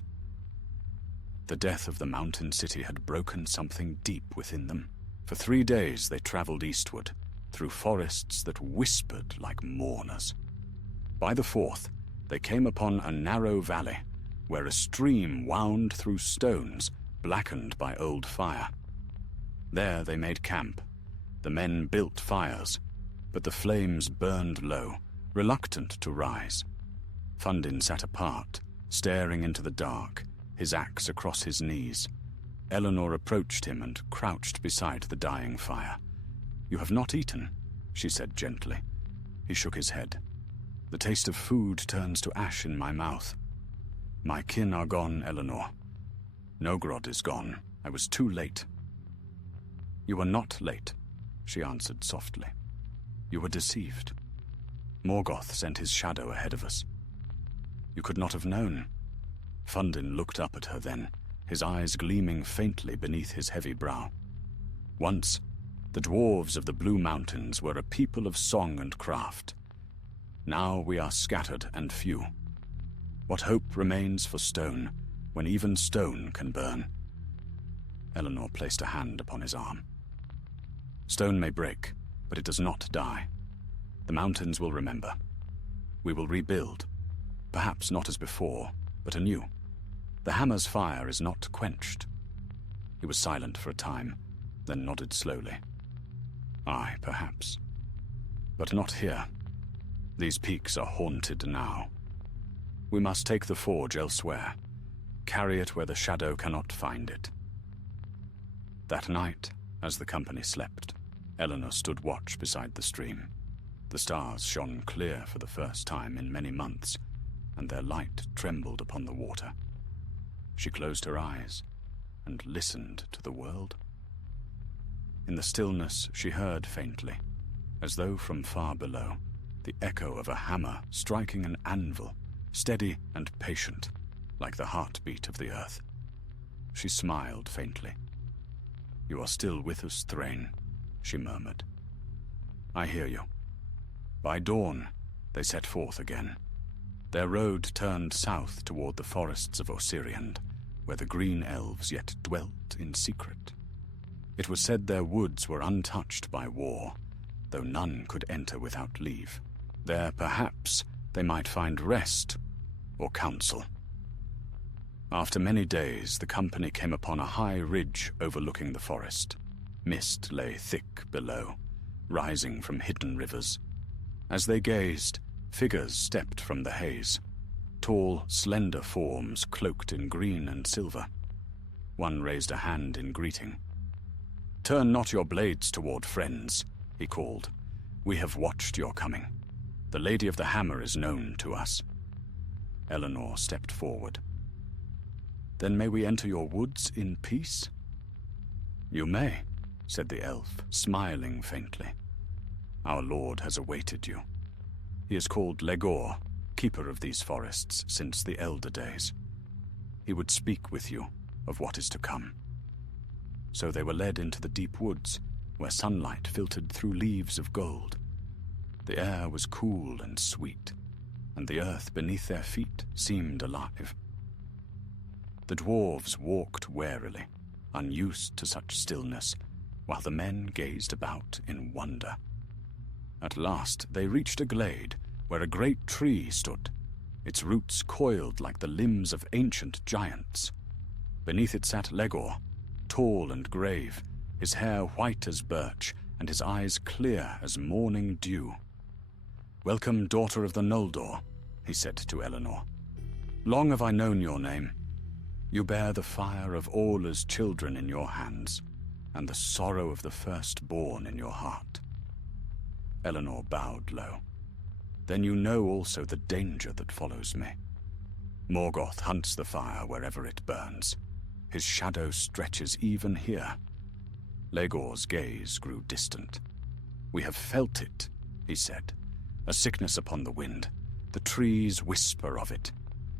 The death of the mountain city had broken something deep within them. For 3 days they traveled eastward, through forests that whispered like mourners. By the 4th, they came upon a narrow valley, where a stream wound through stones blackened by old fire. There they made camp. The men built fires, but the flames burned low, reluctant to rise. Fundin sat apart, staring into the dark, his axe across his knees. Eleanor approached him and crouched beside the dying fire. "You have not eaten," she said gently. He shook his head. "The taste of food turns to ash in my mouth. My kin are gone, Eleanor. Nogrod is gone. I was too late." "You were not late," she answered softly. "You were deceived. Morgoth sent his shadow ahead of us. You could not have known." Fundin looked up at her then, his eyes gleaming faintly beneath his heavy brow. "Once, the dwarves of the Blue Mountains were a people of song and craft. Now we are scattered and few. What hope remains for stone, when even stone can burn?" Eleanor placed a hand upon his arm. "Stone may break, but it does not die. The mountains will remember. We will rebuild, perhaps not as before, but anew. The hammer's fire is not quenched." He was silent for a time, then nodded slowly. "Aye, perhaps. But not here. These peaks are haunted now. We must take the forge elsewhere, carry it where the shadow cannot find it." That night, as the company slept, Eleanor stood watch beside the stream. The stars shone clear for the first time in many months, and their light trembled upon the water. She closed her eyes and listened to the world. In the stillness she heard faintly, as though from far below, the echo of a hammer striking an anvil, steady and patient, like the heartbeat of the earth. She smiled faintly. "You are still with us, Thrain," she murmured. "I hear you." By dawn, they set forth again. Their road turned south toward the forests of Osiriand, where the green elves yet dwelt in secret. It was said their woods were untouched by war, though none could enter without leave. There, perhaps, they might find rest or counsel. After many days, the company came upon a high ridge overlooking the forest. Mist lay thick below, rising from hidden rivers. As they gazed, figures stepped from the haze, tall, slender forms cloaked in green and silver. One raised a hand in greeting. "Turn not your blades toward friends," he called. "We have watched your coming. The Lady of the Hammer is known to us." Eleanor stepped forward. "Then may we enter your woods in peace?" "You may," said the elf, smiling faintly. "Our lord has awaited you. He is called Legor, keeper of these forests since the elder days. He would speak with you of what is to come." So they were led into the deep woods, where sunlight filtered through leaves of gold. The air was cool and sweet, and the earth beneath their feet seemed alive. The dwarves walked warily, unused to such stillness, while the men gazed about in wonder. At last they reached a glade where a great tree stood, its roots coiled like the limbs of ancient giants. Beneath it sat Legor, tall and grave, his hair white as birch and his eyes clear as morning dew. "Welcome, daughter of the Noldor," he said to Eleanor. "Long have I known your name. You bear the fire of Orla's children in your hands, and the sorrow of the firstborn in your heart." Eleanor bowed low. "Then you know also the danger that follows me. Morgoth hunts the fire wherever it burns. His shadow stretches even here." Legor's gaze grew distant. "We have felt it," he said. "A sickness upon the wind. The trees whisper of it.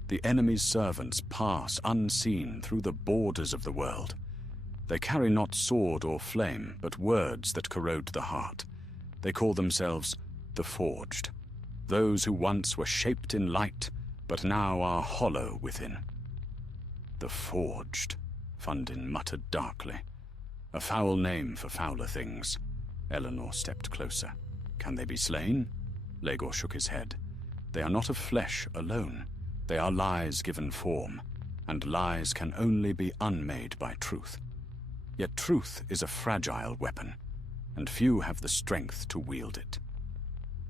The enemy's servants pass unseen through the borders of the world. They carry not sword or flame, but words that corrode the heart. They call themselves the Forged, those who once were shaped in light, but now are hollow within. The Forged, Fundin muttered darkly. A foul name for fouler things. Eleanor stepped closer. Can they be slain? Legor shook his head. They are not of flesh alone. They are lies given form, and lies can only be unmade by truth. Yet truth is a fragile weapon, and few have the strength to wield it.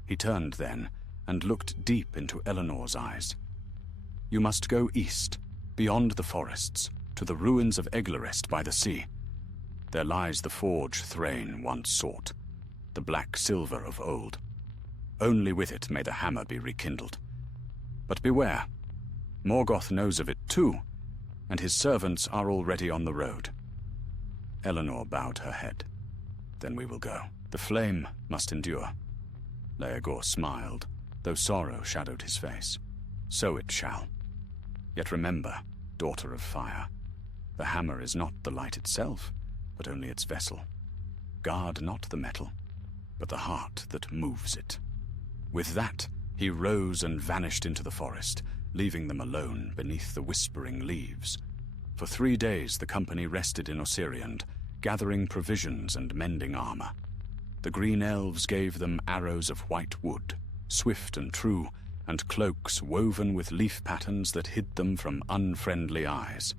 He turned then and looked deep into Eleanor's eyes. You must go east, beyond the forests, to the ruins of Eglarest by the sea. There lies the forge Thrain once sought, the black silver of old. Only with it may the hammer be rekindled. But beware, Morgoth knows of it too, and his servants are already on the road. Eleanor bowed her head. Then we will go. The flame must endure. Leagor smiled, though sorrow shadowed his face. So it shall. Yet remember, daughter of fire, the hammer is not the light itself, but only its vessel. Guard not the metal, but the heart that moves it. With that, he rose and vanished into the forest, leaving them alone beneath the whispering leaves. For 3 days the company rested in Osiriand, gathering provisions and mending armor. The green elves gave them arrows of white wood, swift and true, and cloaks woven with leaf patterns that hid them from unfriendly eyes.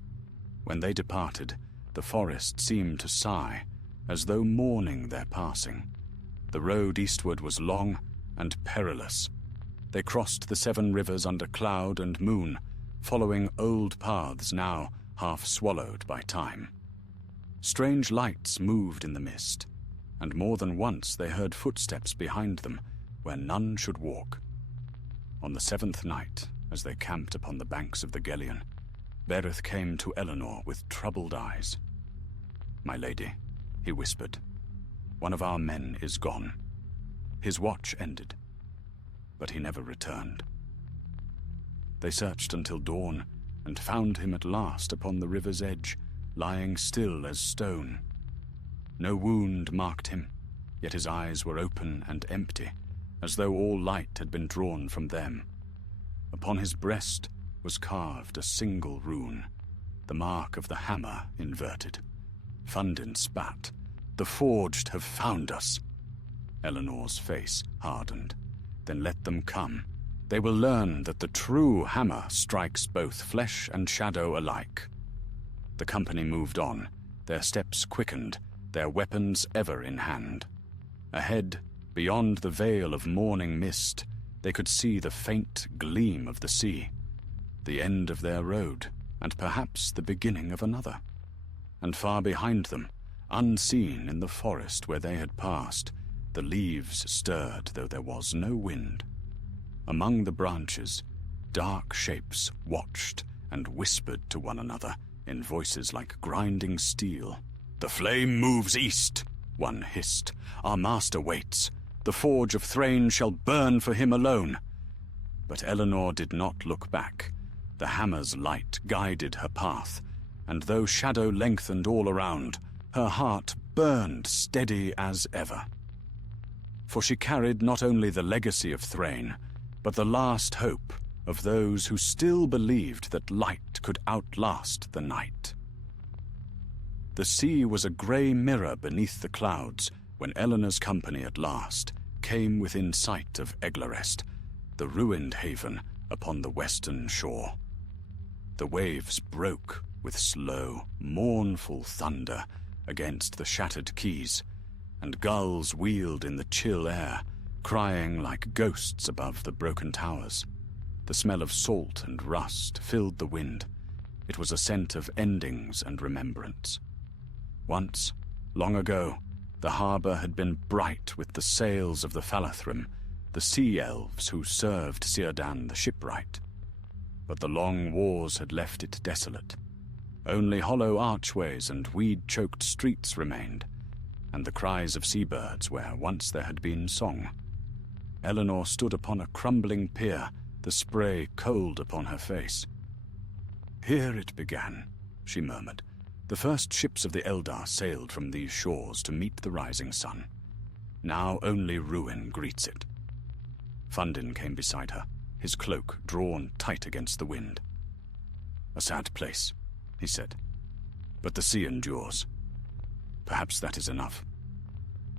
When they departed, the forest seemed to sigh, as though mourning their passing. The road eastward was long and perilous. They crossed the 7 rivers under cloud and moon, following old paths now half swallowed by time. Strange lights moved in the mist, and more than once they heard footsteps behind them where none should walk. On the 7th night, as they camped upon the banks of the Gellion, Berith came to Eleanor with troubled eyes. "My lady," he whispered, "one of our men is gone. His watch ended, but he never returned." They searched until dawn, and found him at last upon the river's edge, lying still as stone. No wound marked him, yet his eyes were open and empty, as though all light had been drawn from them. Upon his breast was carved a single rune, the mark of the hammer inverted. Fundin spat. "The Forged have found us." Eleanor's face hardened. "Then let them come. They will learn that the true hammer strikes both flesh and shadow alike." The company moved on, their steps quickened, their weapons ever in hand. Ahead, beyond the veil of morning mist, they could see the faint gleam of the sea, the end of their road, and perhaps the beginning of another. And far behind them, unseen in the forest where they had passed, the leaves stirred though there was no wind. Among the branches, dark shapes watched and whispered to one another in voices like grinding steel. "The flame moves east," one hissed. "Our master waits. The forge of Thrain shall burn for him alone." But Eleanor did not look back. The hammer's light guided her path, and though shadow lengthened all around, her heart burned steady as ever. For she carried not only the legacy of Thrain, but the last hope of those who still believed that light could outlast the night. The sea was a grey mirror beneath the clouds when Eleanor's company at last came within sight of Eglarest, the ruined haven upon the western shore. The waves broke with slow, mournful thunder against the shattered quays, and gulls wheeled in the chill air, crying like ghosts above the broken towers. The smell of salt and rust filled the wind. It was a scent of endings and remembrance. Once, long ago, the harbour had been bright with the sails of the Falathrim, the sea elves who served Círdan the shipwright. But the long wars had left it desolate. Only hollow archways and weed-choked streets remained, and the cries of seabirds where once there had been song. Eleanor stood upon a crumbling pier the spray cold upon her face. "Here it began," she murmured. "The first ships of the Eldar sailed from these shores to meet the rising sun. Now only ruin greets it." Fundin came beside her, his cloak drawn tight against the wind. "A sad place," he said, "but the sea endures. Perhaps that is enough."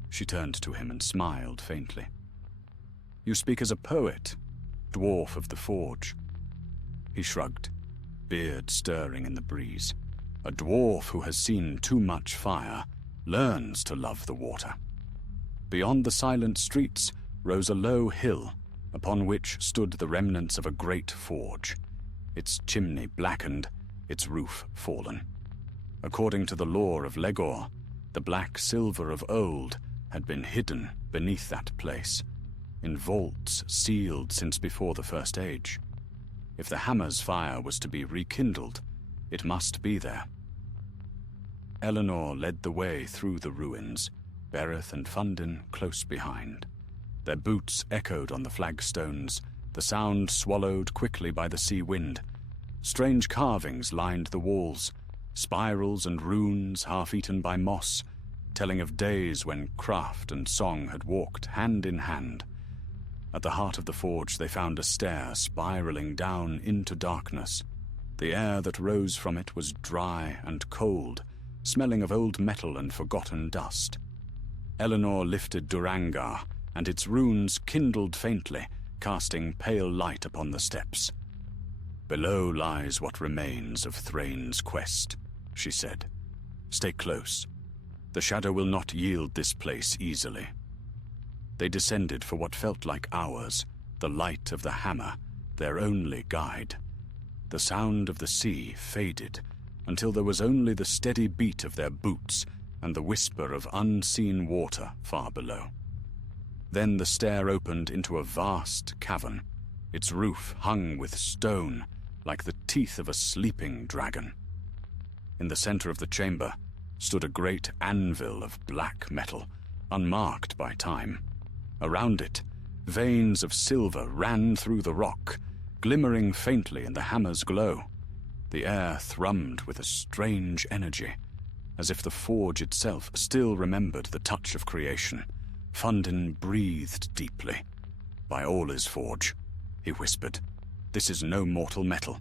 She turned to him and smiled faintly. "You speak as a poet, dwarf of the forge." He shrugged, beard stirring in the breeze. "A dwarf who has seen too much fire learns to love the water." Beyond the silent streets rose a low hill, upon which stood the remnants of a great forge, its chimney blackened, its roof fallen. According to the lore of Legor, the black silver of old had been hidden beneath that place, in vaults sealed since before the First Age. If the hammer's fire was to be rekindled, it must be there. Eleanor led the way through the ruins, Bereth and Fundin close behind. Their boots echoed on the flagstones, the sound swallowed quickly by the sea wind. Strange carvings lined the walls, spirals and runes half-eaten by moss, telling of days when craft and song had walked hand in hand. At the heart of the forge they found a stair spiraling down into darkness. The air that rose from it was dry and cold, smelling of old metal and forgotten dust. Eleanor lifted Durangar, and its runes kindled faintly, casting pale light upon the steps. "Below lies what remains of Thrain's quest," she said. "Stay close. The shadow will not yield this place easily." They descended for what felt like hours, the light of the hammer, their only guide. The sound of the sea faded, until there was only the steady beat of their boots and the whisper of unseen water far below. Then the stair opened into a vast cavern, its roof hung with stone, like the teeth of a sleeping dragon. In the center of the chamber stood a great anvil of black metal, unmarked by time. Around it, veins of silver ran through the rock, glimmering faintly in the hammer's glow. The air thrummed with a strange energy, as if the forge itself still remembered the touch of creation. Fundin breathed deeply. "By all is forge," he whispered. "This is no mortal metal.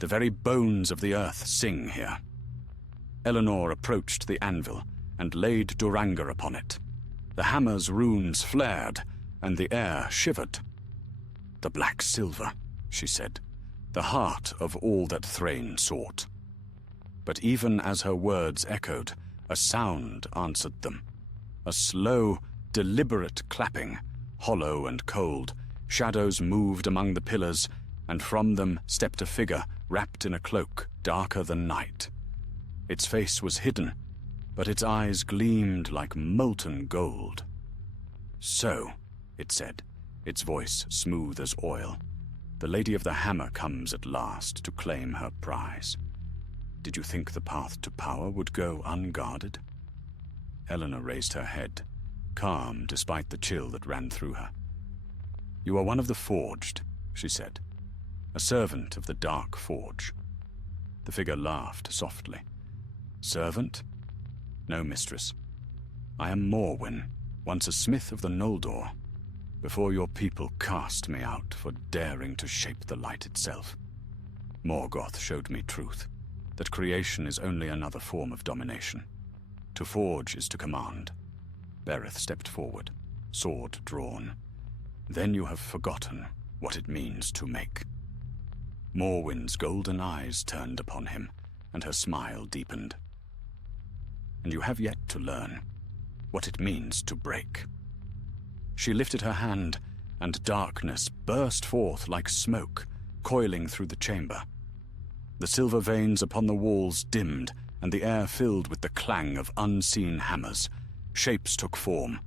The very bones of the earth sing here." Eleanor approached the anvil and laid Durangar upon it. The hammer's runes flared, and the air shivered. "The black silver," she said, "the heart of all that Thrain sought." But even as her words echoed, a sound answered them. A slow, deliberate clapping, hollow and cold. Shadows moved among the pillars, and from them stepped a figure wrapped in a cloak darker than night. Its face was hidden, but its eyes gleamed like molten gold. "So," it said, its voice smooth as oil, "the Lady of the Hammer comes at last to claim her prize. Did you think the path to power would go unguarded?" Eleanor raised her head, calm despite the chill that ran through her. "You are one of the Forged," she said, "a servant of the Dark Forge." The figure laughed softly. "Servant? No, mistress. I am Morwen, once a smith of the Noldor, before your people cast me out for daring to shape the light itself. Morgoth showed me truth, that creation is only another form of domination. To forge is to command." Bereth stepped forward, sword drawn. "Then you have forgotten what it means to make." Morwen's golden eyes turned upon him, and her smile deepened. "And you have yet to learn what it means to break." She lifted her hand, and darkness burst forth like smoke, coiling through the chamber. The silver veins upon the walls dimmed, and the air filled with the clang of unseen hammers. Shapes took form.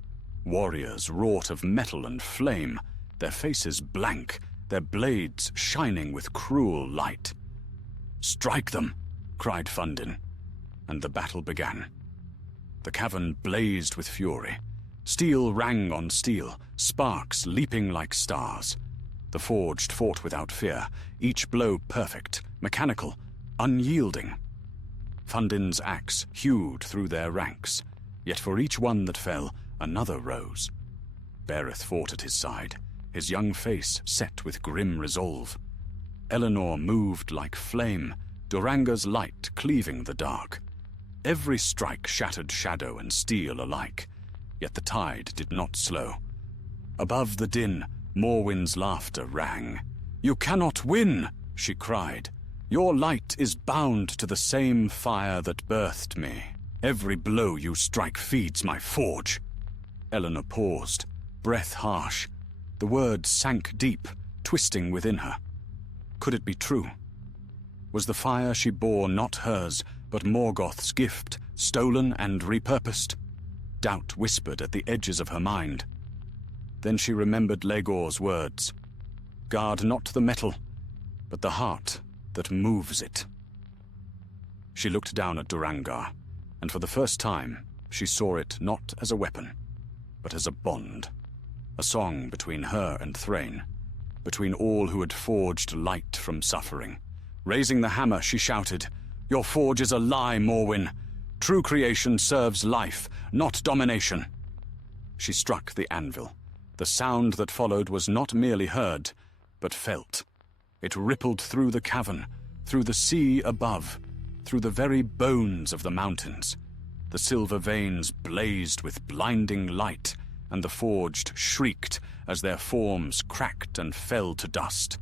Warriors wrought of metal and flame, their faces blank, their blades shining with cruel light. "Strike them!" cried Fundin, and the battle began. The cavern blazed with fury. Steel rang on steel, sparks leaping like stars. The forged fought without fear, each blow perfect, mechanical, unyielding. Fundin's axe hewed through their ranks, yet for each one that fell, another rose. Bereth fought at his side, his young face set with grim resolve. Eleanor moved like flame, Duranga's light cleaving the dark. Every strike shattered shadow and steel alike, yet the tide did not slow. Above the din, Morwen's laughter rang. "You cannot win," she cried. "Your light is bound to the same fire that birthed me. Every blow you strike feeds my forge." Eleanor paused, breath harsh. The words sank deep, twisting within her. Could it be true? Was the fire she bore not hers, but Morgoth's gift, stolen and repurposed? Doubt whispered at the edges of her mind. Then she remembered Legor's words. "Guard not the metal, but the heart that moves it." She looked down at Durangar, and for the first time she saw it not as a weapon, but as a bond. A song between her and Thrain, between all who had forged light from suffering. Raising the hammer, she shouted, "Your forge is a lie, Morwen. True creation serves life, not domination." She struck the anvil. The sound that followed was not merely heard, but felt. It rippled through the cavern, through the sea above, through the very bones of the mountains. The silver veins blazed with blinding light, and the forged shrieked as their forms cracked and fell to dust.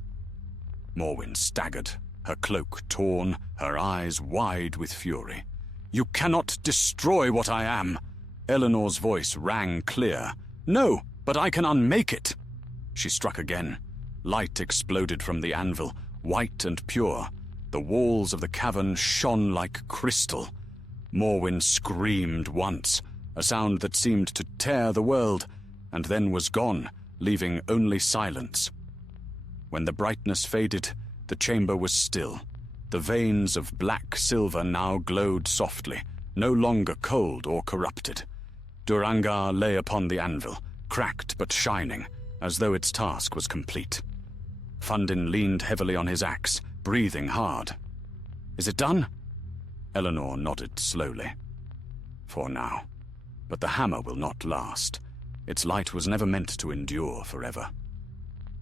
Morwen staggered, her cloak torn, her eyes wide with fury. "You cannot destroy what I am!" Eleanor's voice rang clear. "No, but I can unmake it!" She struck again. Light exploded from the anvil, white and pure. The walls of the cavern shone like crystal. Morwen screamed once, a sound that seemed to tear the world, and then was gone, leaving only silence. When the brightness faded, the chamber was still. The veins of black silver now glowed softly, no longer cold or corrupted. Durangar lay upon the anvil, cracked but shining, as though its task was complete. Fundin leaned heavily on his axe, breathing hard. "Is it done?" Eleanor nodded slowly. "For now. But the hammer will not last. Its light was never meant to endure forever."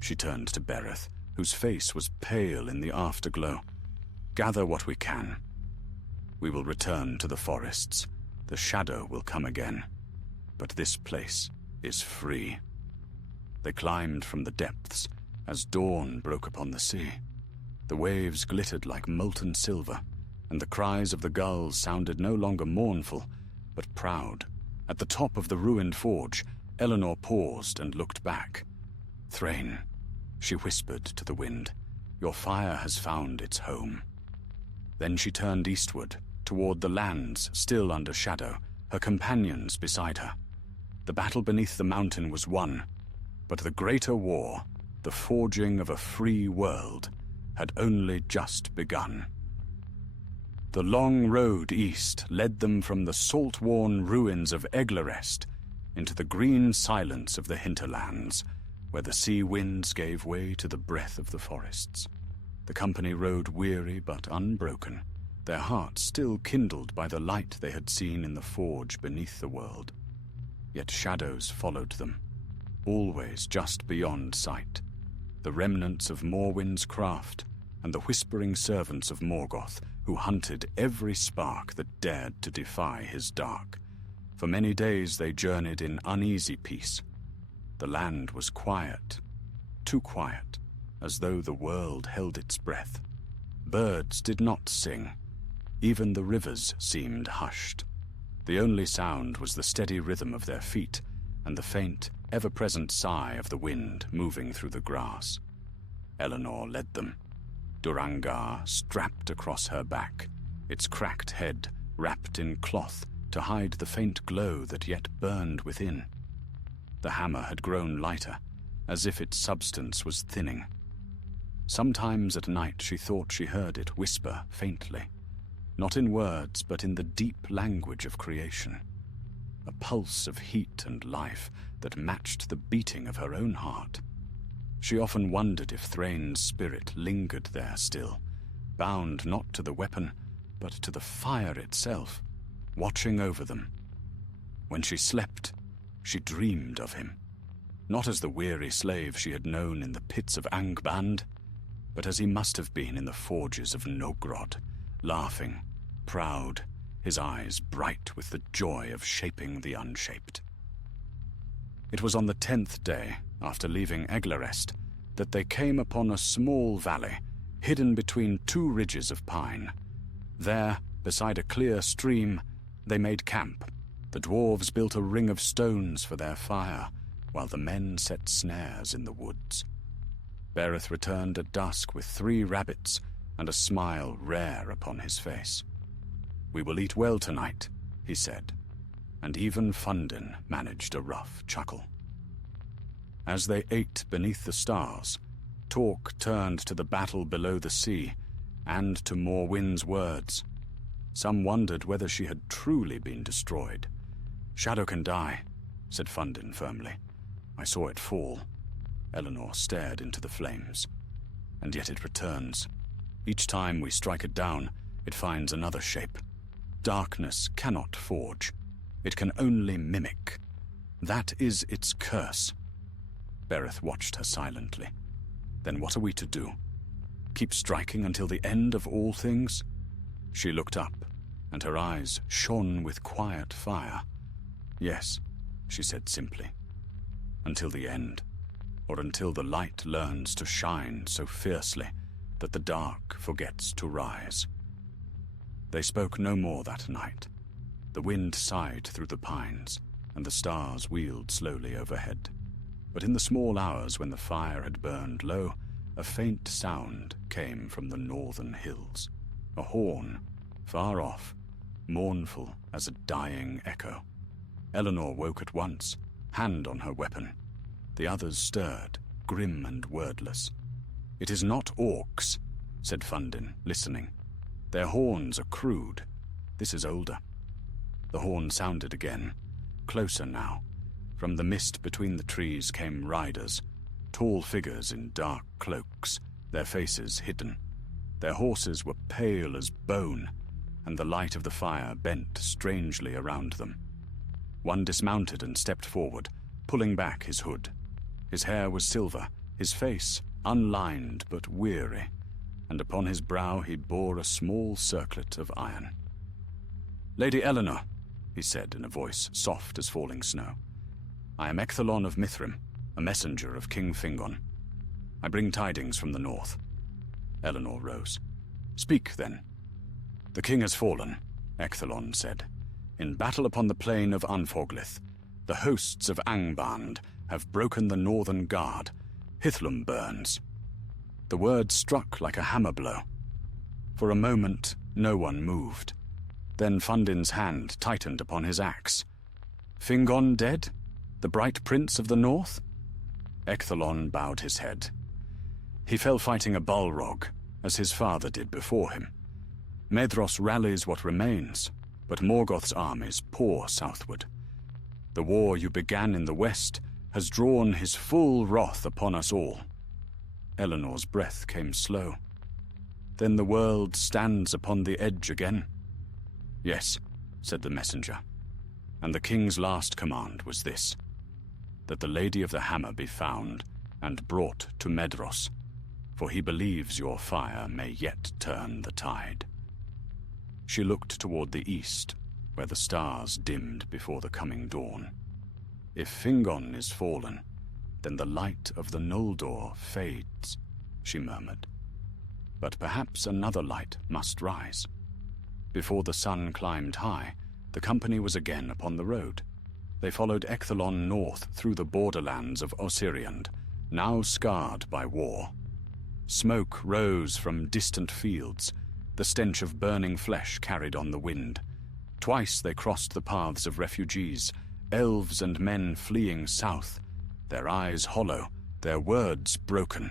She turned to Bereth, whose face was pale in the afterglow. "Gather what we can. We will return to the forests. The shadow will come again. But this place is free." They climbed from the depths as dawn broke upon the sea. The waves glittered like molten silver, and the cries of the gulls sounded no longer mournful, but proud. At the top of the ruined forge, Eleanor paused and looked back. "Thrain," she whispered to the wind, "your fire has found its home." Then she turned eastward, toward the lands still under shadow, her companions beside her. The battle beneath the mountain was won, but the greater war, the forging of a free world, had only just begun. The long road east led them from the salt-worn ruins of Eglarest into the green silence of the hinterlands, where the sea winds gave way to the breath of the forests. The company rode weary but unbroken, their hearts still kindled by the light they had seen in the forge beneath the world. Yet shadows followed them, always just beyond sight, the remnants of Morwen's craft and the whispering servants of Morgoth who hunted every spark that dared to defy his dark. For many days they journeyed in uneasy peace. The land was quiet, too quiet, as though the world held its breath. Birds did not sing. Even the rivers seemed hushed. The only sound was the steady rhythm of their feet and the faint, ever-present sigh of the wind moving through the grass. Eleanor led them. Durangar strapped across her back, its cracked head wrapped in cloth to hide the faint glow that yet burned within. The hammer had grown lighter, as if its substance was thinning. Sometimes at night she thought she heard it whisper faintly, not in words but in the deep language of creation, a pulse of heat and life that matched the beating of her own heart. She often wondered if Thrain's spirit lingered there still, bound not to the weapon, but to the fire itself, watching over them. When she slept, she dreamed of him, not as the weary slave she had known in the pits of Angband, but as he must have been in the forges of Nogrod, laughing, proud, his eyes bright with the joy of shaping the unshaped. It was on the 10th day, after leaving Eglarest, that they came upon a small valley, hidden between 2 ridges of pine. There, beside a clear stream, they made camp. The dwarves built a ring of stones for their fire, while the men set snares in the woods. Bereth returned at dusk with 3 rabbits and a smile rare upon his face. "We will eat well tonight," he said, and even Fundin managed a rough chuckle. As they ate beneath the stars, talk turned to the battle below the sea and to Morwyn's words. Some wondered whether she had truly been destroyed. "Shadow can die," said Fundin firmly. "I saw it fall." Eleanor stared into the flames. "And yet it returns. Each time we strike it down, it finds another shape. Darkness cannot forge. It can only mimic. That is its curse." Bereth watched her silently. "Then what are we to do? Keep striking until the end of all things?" She looked up, and her eyes shone with quiet fire. "Yes," she said simply. "Until the end, or until the light learns to shine so fiercely that the dark forgets to rise." They spoke no more that night. The wind sighed through the pines, and the stars wheeled slowly overhead. But in the small hours when the fire had burned low, a faint sound came from the northern hills. A horn, far off, mournful as a dying echo. Eleanor woke at once, hand on her weapon. The others stirred, grim and wordless. "It is not orcs," said Fundin, listening. "Their horns are crude. This is older." The horn sounded again, closer now. From the mist between the trees came riders, tall figures in dark cloaks, their faces hidden. Their horses were pale as bone, and the light of the fire bent strangely around them. One dismounted and stepped forward, pulling back his hood. His hair was silver, his face unlined but weary, and upon his brow he bore a small circlet of iron. "Lady Eleanor," he said in a voice soft as falling snow, "I am Ecthalon of Mithrim, a messenger of King Fingon. I bring tidings from the north." Eleanor rose. "Speak, then." "The king has fallen," Ecthalon said. "In battle upon the plain of Unfoglith, the hosts of Angband have broken the northern guard. Hithlum burns." The word struck like a hammer blow. For a moment, no one moved. Then Fundin's hand tightened upon his axe. "Fingon dead? The bright prince of the north?" Ecthalon bowed his head. "He fell fighting a Balrog, as his father did before him. Medros rallies what remains, but Morgoth's armies pour southward. The war you began in the west has drawn his full wrath upon us all." Eleanor's breath came slow. "Then the world stands upon the edge again?" "Yes," said the messenger. "And the king's last command was this, that the Lady of the Hammer be found and brought to Medros, for he believes your fire may yet turn the tide." She looked toward the east, where the stars dimmed before the coming dawn. "If Fingon is fallen, then the light of the Noldor fades," she murmured. "But perhaps another light must rise." Before the sun climbed high, the company was again upon the road. They followed Ecthalon north through the borderlands of Osiriand, now scarred by war. Smoke rose from distant fields, the stench of burning flesh carried on the wind. Twice they crossed the paths of refugees, elves and men fleeing south, their eyes hollow, their words broken.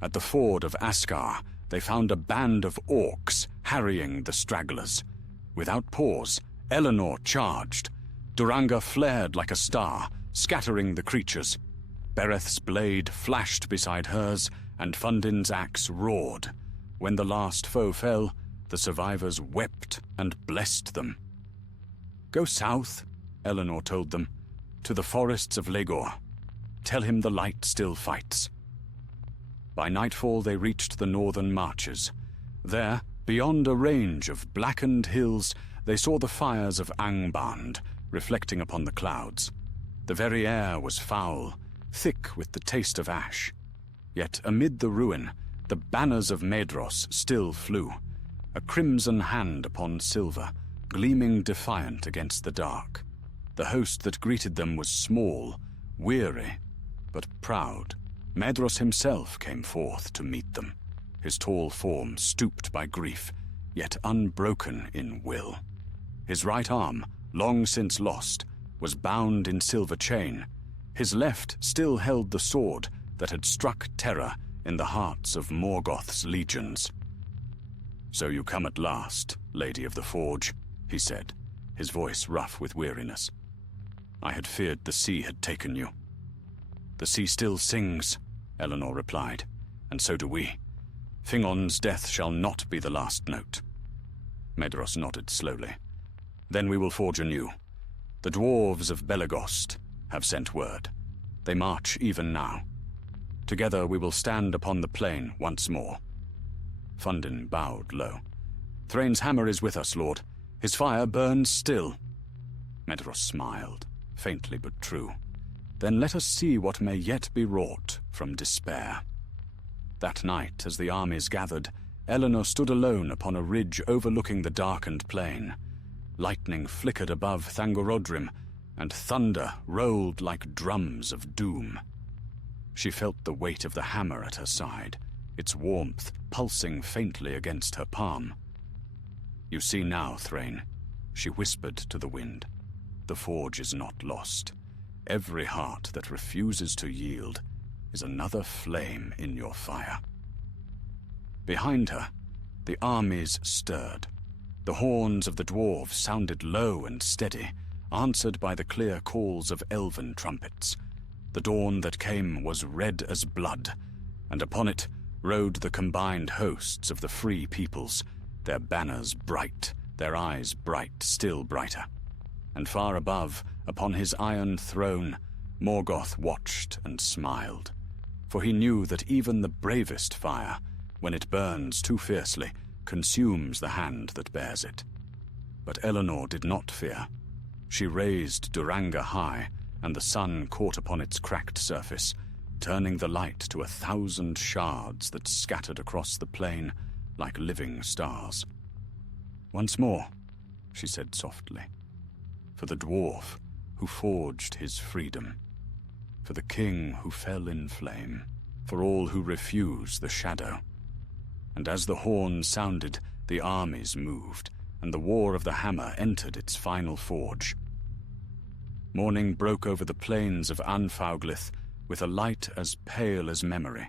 At the ford of Askar, they found a band of orcs harrying the stragglers. Without pause, Eleanor charged. Duranga flared like a star, scattering the creatures. Bereth's blade flashed beside hers, and Fundin's axe roared. When the last foe fell, the survivors wept and blessed them. "Go south," Eleanor told them, "to the forests of Legor. Tell him the light still fights." By nightfall they reached the northern marches. There, beyond a range of blackened hills, they saw the fires of Angband reflecting upon the clouds. The very air was foul, thick with the taste of ash. Yet amid the ruin, the banners of Medros still flew, a crimson hand upon silver, gleaming defiant against the dark. The host that greeted them was small, weary, but proud. Medros himself came forth to meet them, his tall form stooped by grief, yet unbroken in will. His right arm, long since lost, was bound in silver chain. His left still held the sword that had struck terror in the hearts of Morgoth's legions. "So you come at last, Lady of the Forge," he said, his voice rough with weariness. "I had feared the sea had taken you." "The sea still sings," Eleanor replied, "and so do we. Fingon's death shall not be the last note." Medros nodded slowly. "Then we will forge anew. The dwarves of Belegost have sent word. They march even now. Together we will stand upon the plain once more." Fundin bowed low. "Thrain's hammer is with us, Lord. His fire burns still." Medros smiled, faintly but true. "Then let us see what may yet be wrought from despair." That night, as the armies gathered, Eleanor stood alone upon a ridge overlooking the darkened plain. Lightning flickered above Thangorodrim, and thunder rolled like drums of doom. She felt the weight of the hammer at her side, its warmth pulsing faintly against her palm. "You see now, Thrain," she whispered to the wind. "The forge is not lost. Every heart that refuses to yield is another flame in your fire." Behind her, the armies stirred. The horns of the dwarves sounded low and steady, answered by the clear calls of elven trumpets. The dawn that came was red as blood, and upon it rode the combined hosts of the free peoples, their banners bright, their eyes bright, still brighter. And far above, upon his iron throne, Morgoth watched and smiled, for he knew that even the bravest fire, when it burns too fiercely, consumes the hand that bears it. But Eleanor did not fear. She raised Duranga high, and the sun caught upon its cracked surface, turning the light to 1,000 shards that scattered across the plain like living stars. "Once more," she said softly, "for the dwarf who forged his freedom, for the king who fell in flame, for all who refuse the shadow." And as the horn sounded, the armies moved, and the war of the hammer entered its final forge. Morning broke over the plains of Anfauglith with a light as pale as memory.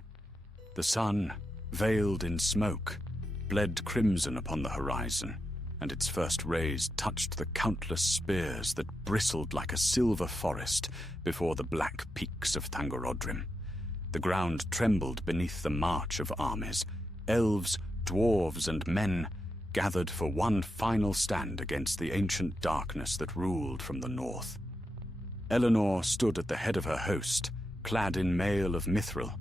The sun, veiled in smoke, bled crimson upon the horizon, and its first rays touched the countless spears that bristled like a silver forest before the black peaks of Thangorodrim. The ground trembled beneath the march of armies. Elves, dwarves, and men gathered for one final stand against the ancient darkness that ruled from the north. Eleanor stood at the head of her host, clad in mail of mithril,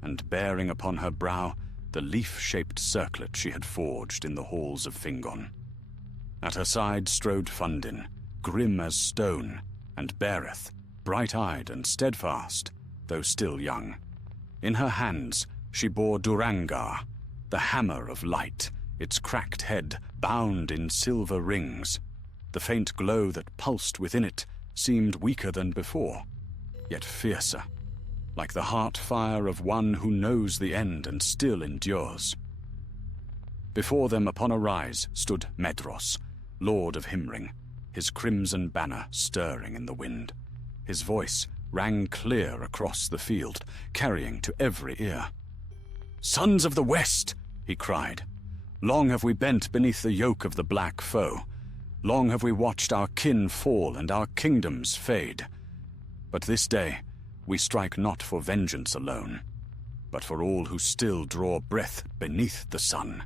and bearing upon her brow the leaf-shaped circlet she had forged in the halls of Fingon. At her side strode Fundin, grim as stone, and Bereth, bright-eyed and steadfast, though still young. In her hands she bore Durangar, the hammer of light, its cracked head bound in silver rings. The faint glow that pulsed within it seemed weaker than before, yet fiercer, like the heart fire of one who knows the end and still endures. Before them upon a rise stood Medros, Lord of Himring, his crimson banner stirring in the wind. His voice rang clear across the field, carrying to every ear. "Sons of the West!" he cried. "Long have we bent beneath the yoke of the black foe. Long have we watched our kin fall and our kingdoms fade. But this day we strike not for vengeance alone, but for all who still draw breath beneath the sun.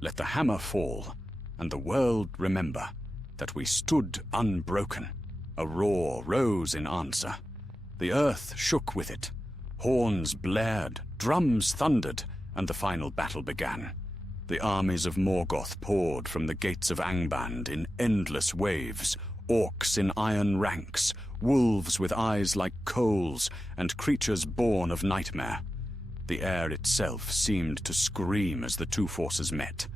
Let the hammer fall, and the world remember that we stood unbroken. A roar rose in answer. The earth shook with it. Horns blared, drums thundered, and the final battle began. The armies of Morgoth poured from the gates of Angband in endless waves, orcs in iron ranks, wolves with eyes like coals, and creatures born of nightmare. The air itself seemed to scream as the two forces met.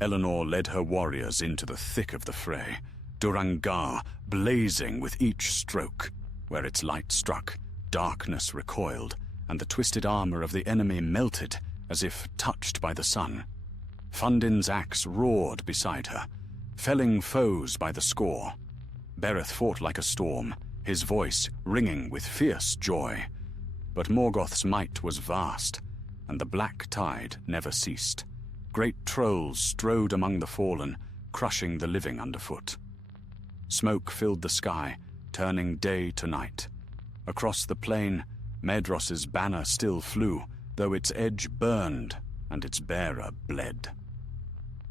Eleanor led her warriors into the thick of the fray, Durangar blazing with each stroke. Where its light struck, darkness recoiled, and the twisted armor of the enemy melted as if touched by the sun. Fundin's axe roared beside her, felling foes by the score. Bereth fought like a storm, his voice ringing with fierce joy. But Morgoth's might was vast, and the black tide never ceased. Great trolls strode among the fallen, crushing the living underfoot. Smoke filled the sky, turning day to night. Across the plain, Medros's banner still flew, though its edge burned and its bearer bled.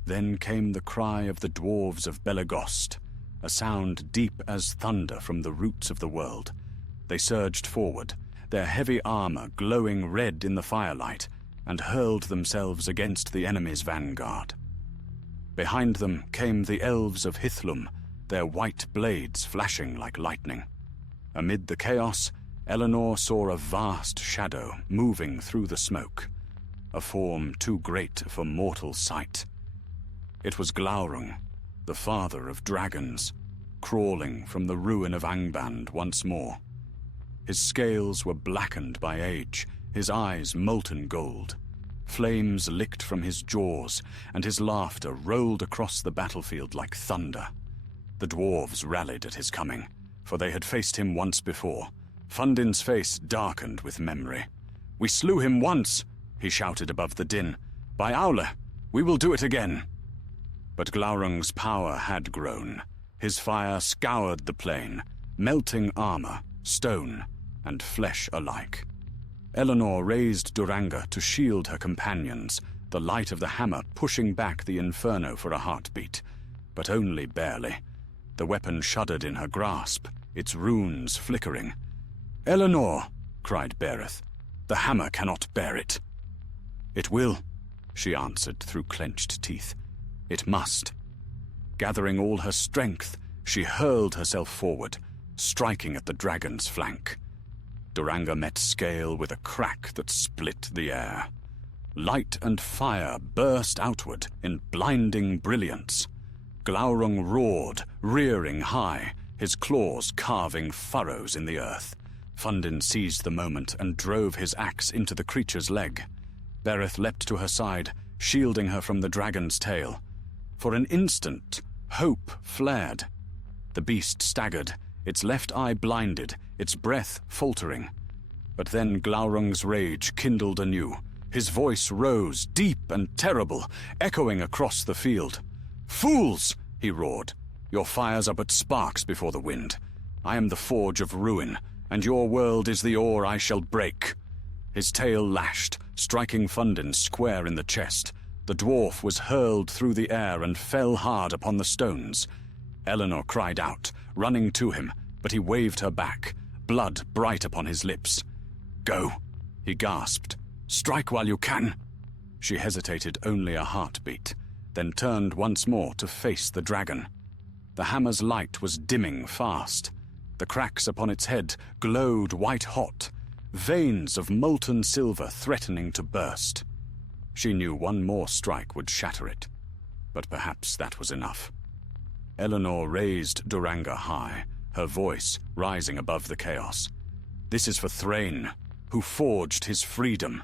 Then came the cry of the dwarves of Belegost, a sound deep as thunder from the roots of the world. They surged forward, their heavy armor glowing red in the firelight, and hurled themselves against the enemy's vanguard. Behind them came the elves of Hithlum, their white blades flashing like lightning. Amid the chaos, Eleanor saw a vast shadow moving through the smoke, a form too great for mortal sight. It was Glaurung, the father of dragons, crawling from the ruin of Angband once more. His scales were blackened by age, his eyes molten gold. Flames licked from his jaws, and his laughter rolled across the battlefield like thunder. The dwarves rallied at his coming, for they had faced him once before. Fundin's face darkened with memory. "We slew him once," he shouted above the din. "By Aule, we will do it again." But Glaurung's power had grown. His fire scoured the plain, melting armor, stone, and flesh alike. Eleanor raised Duranga to shield her companions, the light of the hammer pushing back the inferno for a heartbeat, but only barely. The weapon shuddered in her grasp, its runes flickering. "Eleanor!" cried Bereth. "The hammer cannot bear it." "It will," she answered through clenched teeth. "It must." Gathering all her strength, she hurled herself forward, striking at the dragon's flank. Duranga met scale with a crack that split the air. Light and fire burst outward in blinding brilliance. Glaurung roared, rearing high, his claws carving furrows in the earth. Fundin seized the moment and drove his axe into the creature's leg. Bereth leapt to her side, shielding her from the dragon's tail. For an instant, hope flared. The beast staggered, its left eye blinded, its breath faltering. But then Glaurung's rage kindled anew. His voice rose, deep and terrible, echoing across the field. "Fools!" he roared. "Your fires are but sparks before the wind. I am the forge of ruin, and your world is the ore I shall break." His tail lashed, striking Fundin square in the chest. The dwarf was hurled through the air and fell hard upon the stones. Eleanor cried out, running to him, but he waved her back, blood bright upon his lips. "Go," he gasped. "Strike while you can." She hesitated only a heartbeat, then turned once more to face the dragon. The hammer's light was dimming fast. The cracks upon its head glowed white-hot, veins of molten silver threatening to burst. She knew one more strike would shatter it, but perhaps that was enough. Eleanor raised Duranga high, her voice rising above the chaos. "This is for Thrain, who forged his freedom,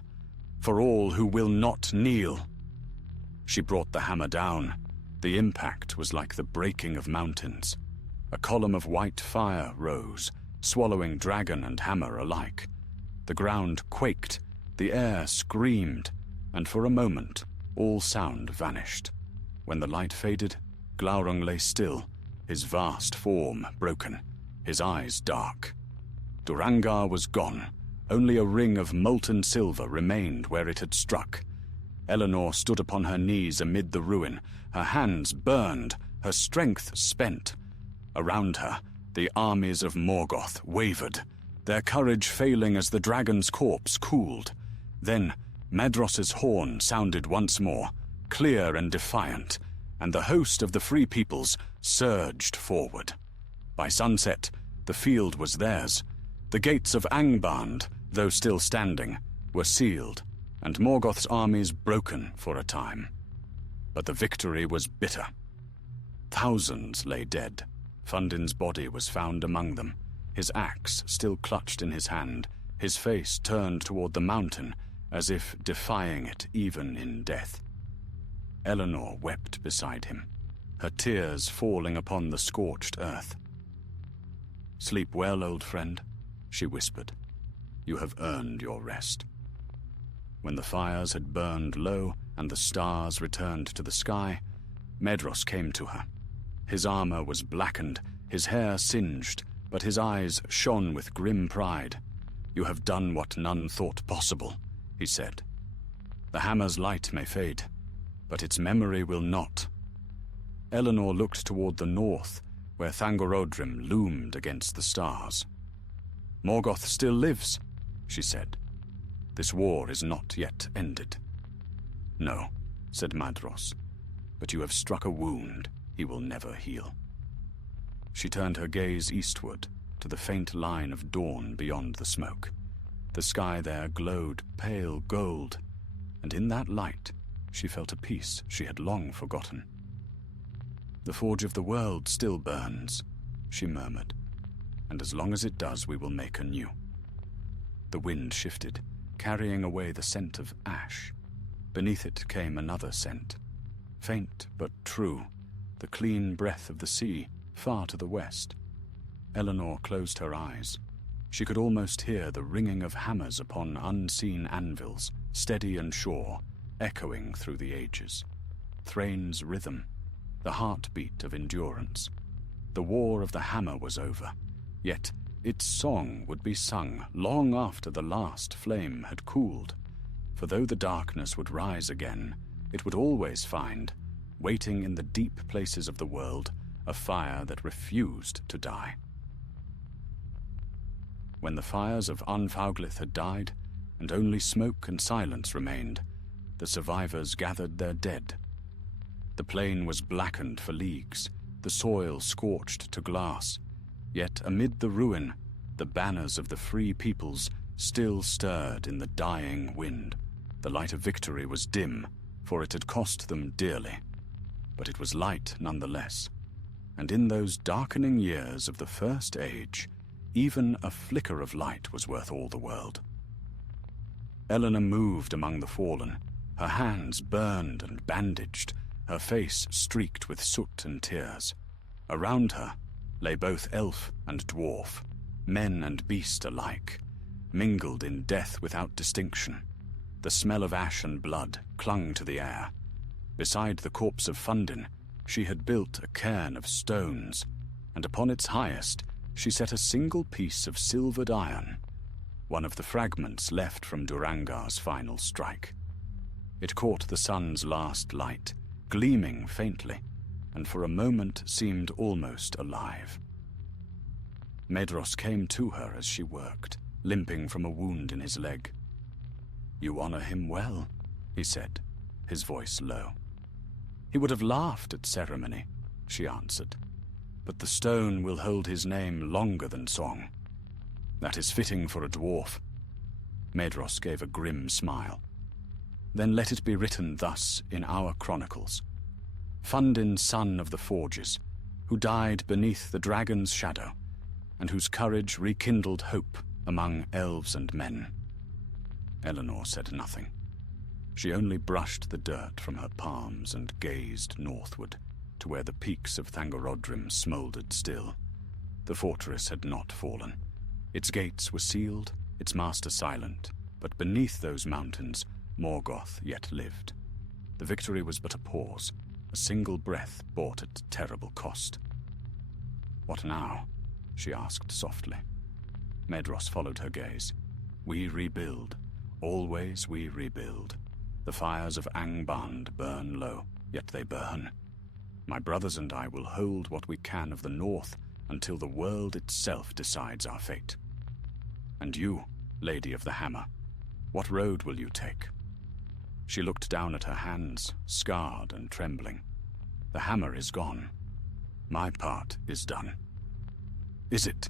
for all who will not kneel." She brought the hammer down. The impact was like the breaking of mountains. A column of white fire rose, swallowing dragon and hammer alike. The ground quaked, the air screamed, and for a moment all sound vanished. When the light faded, Glaurung lay still, his vast form broken, his eyes dark. Durangar was gone. Only a ring of molten silver remained where it had struck. Eleanor stood upon her knees amid the ruin, her hands burned, her strength spent. Around her, the armies of Morgoth wavered, their courage failing as the dragon's corpse cooled. Then Medros's horn sounded once more, clear and defiant, and the host of the Free Peoples surged forward. By sunset, the field was theirs. The gates of Angband, though still standing, were sealed, and Morgoth's armies broken for a time. But the victory was bitter. Thousands lay dead. Fundin's body was found among them, his axe still clutched in his hand, his face turned toward the mountain, as if defying it even in death. Eleanor wept beside him, her tears falling upon the scorched earth. "Sleep well, old friend," she whispered. "You have earned your rest." When the fires had burned low and the stars returned to the sky, Medros came to her. His armor was blackened, his hair singed, but his eyes shone with grim pride. "You have done what none thought possible," he said. "The hammer's light may fade, but its memory will not." Eleanor looked toward the north, where Thangorodrim loomed against the stars. "Morgoth still lives," she said. "This war is not yet ended." "No," said Madros, "but you have struck a wound he will never heal." She turned her gaze eastward to the faint line of dawn beyond the smoke. The sky there glowed pale gold, and in that light she felt a peace she had long forgotten. "The Forge of the World still burns," she murmured, "and as long as it does, we will make anew." The wind shifted, carrying away the scent of ash. Beneath it came another scent, faint but true, the clean breath of the sea, far to the west. Eleanor closed her eyes. She could almost hear the ringing of hammers upon unseen anvils, steady and sure, echoing through the ages. Thrain's rhythm, the heartbeat of endurance. The war of the hammer was over, yet its song would be sung long after the last flame had cooled. For though the darkness would rise again, it would always find, waiting in the deep places of the world, a fire that refused to die. When the fires of Anfauglith had died, and only smoke and silence remained, the survivors gathered their dead. The plain was blackened for leagues, the soil scorched to glass, yet amid the ruin, the banners of the Free Peoples still stirred in the dying wind. The light of victory was dim, for it had cost them dearly, but it was light nonetheless. And in those darkening years of the First Age, even a flicker of light was worth all the world. Eleanor moved among the fallen, her hands burned and bandaged, her face streaked with soot and tears. Around her lay both elf and dwarf, men and beast alike, mingled in death without distinction. The smell of ash and blood clung to the air. Beside the corpse of Fundin, she had built a cairn of stones, and upon its highest she set a single piece of silvered iron, one of the fragments left from Durangar's final strike. It caught the sun's last light, gleaming faintly, and for a moment seemed almost alive. Medros came to her as she worked, limping from a wound in his leg. "You honor him well," he said, his voice low. "He would have laughed at ceremony," she answered, "but the stone will hold his name longer than song. That is fitting for a dwarf." Medros gave a grim smile. "Then let it be written thus in our chronicles. Fundin, son of the Forges, who died beneath the dragon's shadow, and whose courage rekindled hope among elves and men." Eleanor said nothing. She only brushed the dirt from her palms and gazed northward, to where the peaks of Thangorodrim smoldered still. The fortress had not fallen. Its gates were sealed, its master silent, but beneath those mountains, Morgoth yet lived. The victory was but a pause, a single breath bought at terrible cost. "What now?" she asked softly. Medros followed her gaze. We rebuild. Always we rebuild. The fires of Angband burn low, yet they burn. My brothers and I will hold what we can of the north until the world itself decides our fate. And you, Lady of the Hammer, what road will you take? She looked down at her hands, scarred and trembling. The hammer is gone. My part is done. Is it?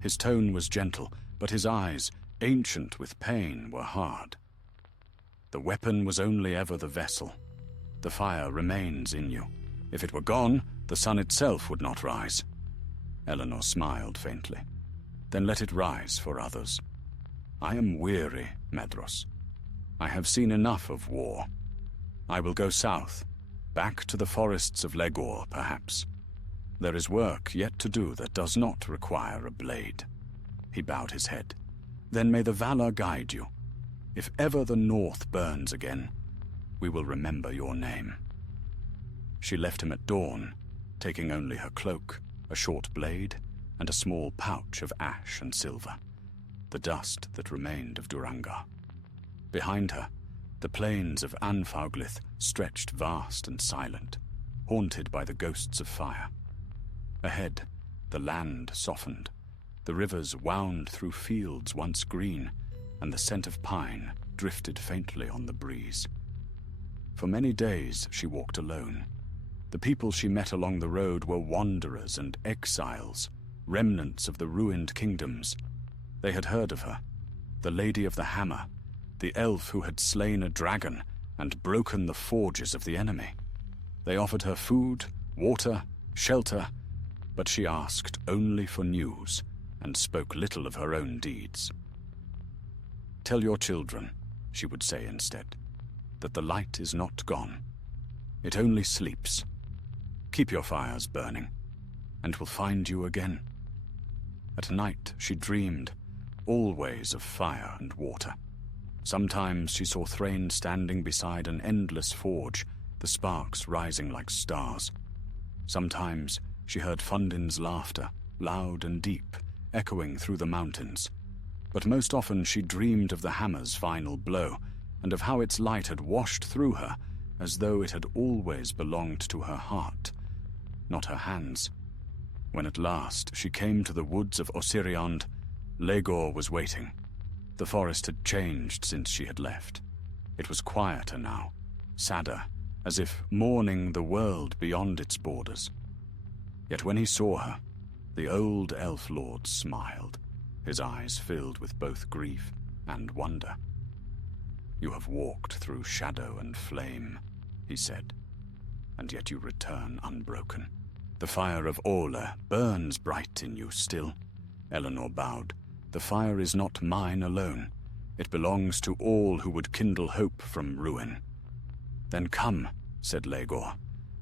His tone was gentle, but his eyes, ancient with pain, were hard. The weapon was only ever the vessel. The fire remains in you. If it were gone, the sun itself would not rise. Eleanor smiled faintly. Then let it rise for others. I am weary, Medros. I have seen enough of war. I will go south, back to the forests of Legor, perhaps. There is work yet to do that does not require a blade. He bowed his head. Then may the valor guide you. If ever the north burns again, we will remember your name. She left him at dawn, taking only her cloak, a short blade, and a small pouch of ash and silver, the dust that remained of Durangar. Behind her, the plains of Anfauglith stretched vast and silent, haunted by the ghosts of fire. Ahead, the land softened. The rivers wound through fields once green, and the scent of pine drifted faintly on the breeze. For many days she walked alone. The people she met along the road were wanderers and exiles, remnants of the ruined kingdoms. They had heard of her, the Lady of the Hammer, the elf who had slain a dragon and broken the forges of the enemy. They offered her food, water, shelter, but she asked only for news and spoke little of her own deeds. Tell your children, she would say instead, that the light is not gone. It only sleeps. Keep your fires burning, and we'll find you again. At night she dreamed, always of fire and water. Sometimes she saw Thrain standing beside an endless forge, the sparks rising like stars. Sometimes she heard Fundin's laughter, loud and deep, echoing through the mountains. But most often she dreamed of the hammer's final blow, and of how its light had washed through her, as though it had always belonged to her heart, not her hands. When at last she came to the woods of Osiriond, Legor was waiting. The forest had changed since she had left. It was quieter now, sadder, as if mourning the world beyond its borders. Yet when he saw her, the old elf lord smiled, his eyes filled with both grief and wonder. You have walked through shadow and flame, he said, and yet you return unbroken. The fire of Orla burns bright in you still. Eleanor bowed. The fire is not mine alone. It belongs to all who would kindle hope from ruin. Then come, said Legor.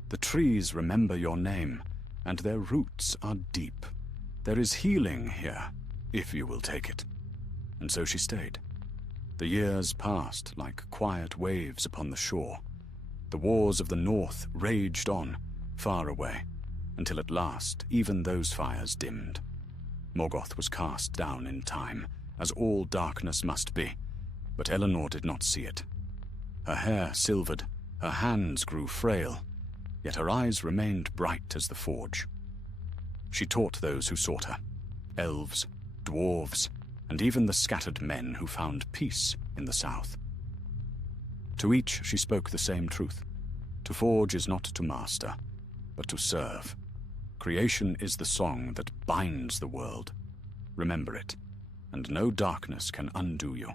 The trees remember your name, and their roots are deep. There is healing here, if you will take it. And so she stayed. The years passed like quiet waves upon the shore. The wars of the north raged on, far away, until at last even those fires dimmed. Morgoth was cast down in time, as all darkness must be, but Eleanor did not see it. Her hair silvered, her hands grew frail, yet her eyes remained bright as the forge. She taught those who sought her, elves, dwarves, and even the scattered men who found peace in the south. To each she spoke the same truth. To forge is not to master, but to serve. Creation is the song that binds the world. Remember it, and no darkness can undo you.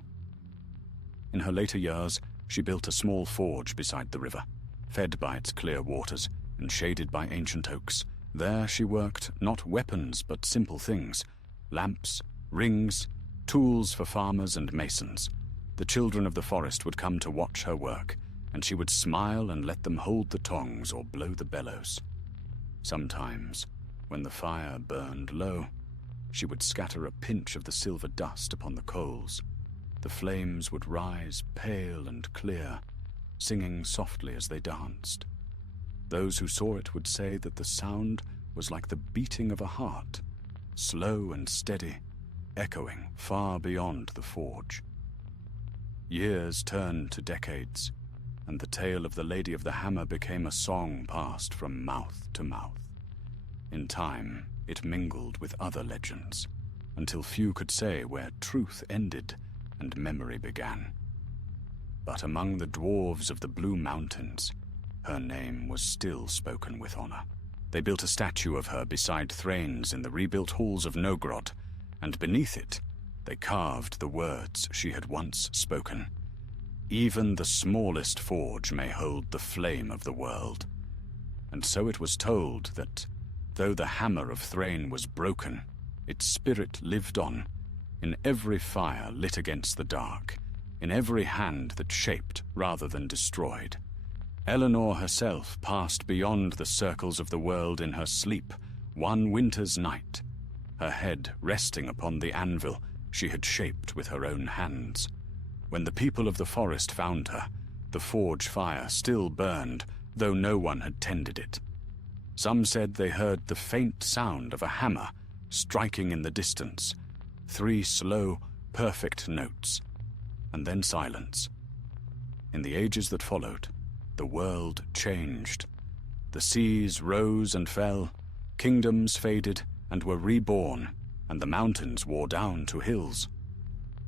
In her later years, she built a small forge beside the river, fed by its clear waters and shaded by ancient oaks. There she worked not weapons but simple things, lamps, rings, tools for farmers and masons. The children of the forest would come to watch her work, and she would smile and let them hold the tongs or blow the bellows. Sometimes, when the fire burned low, she would scatter a pinch of the silver dust upon the coals. The flames would rise pale and clear, singing softly as they danced. Those who saw it would say that the sound was like the beating of a heart, slow and steady, echoing far beyond the forge. Years turned to decades, and the tale of the Lady of the Hammer became a song passed from mouth to mouth. In time, it mingled with other legends, until few could say where truth ended and memory began. But among the dwarves of the Blue Mountains, her name was still spoken with honor. They built a statue of her beside Thrain's in the rebuilt halls of Nogrod, and beneath it, they carved the words she had once spoken. Even the smallest forge may hold the flame of the world. And so it was told that, though the hammer of Thrain was broken, its spirit lived on, in every fire lit against the dark, in every hand that shaped rather than destroyed. Eleanor herself passed beyond the circles of the world in her sleep one winter's night, her head resting upon the anvil she had shaped with her own hands. When the people of the forest found her, the forge fire still burned, though no one had tended it. Some said they heard the faint sound of a hammer striking in the distance, 3 slow, perfect notes, and then silence. In the ages that followed, the world changed. The seas rose and fell, kingdoms faded and were reborn, and the mountains wore down to hills.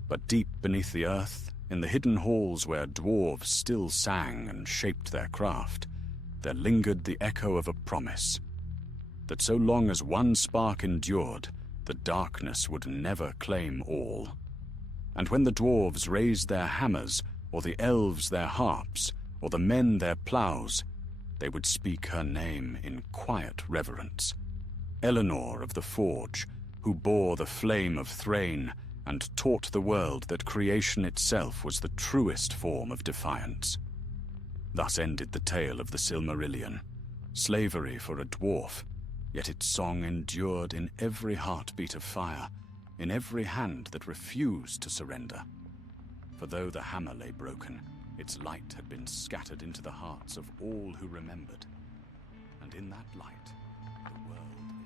But deep beneath the earth, in the hidden halls where dwarves still sang and shaped their craft, there lingered the echo of a promise, that so long as one spark endured, the darkness would never claim all. And when the dwarves raised their hammers, or the elves their harps, or the men their ploughs, they would speak her name in quiet reverence. Eleanor of the Forge, who bore the flame of Thrain and taught the world that creation itself was the truest form of defiance. Thus ended the tale of the Silmarillion, slavery for a dwarf, yet its song endured in every heartbeat of fire, in every hand that refused to surrender. For though the hammer lay broken, its light had been scattered into the hearts of all who remembered, and in that light, the world endured.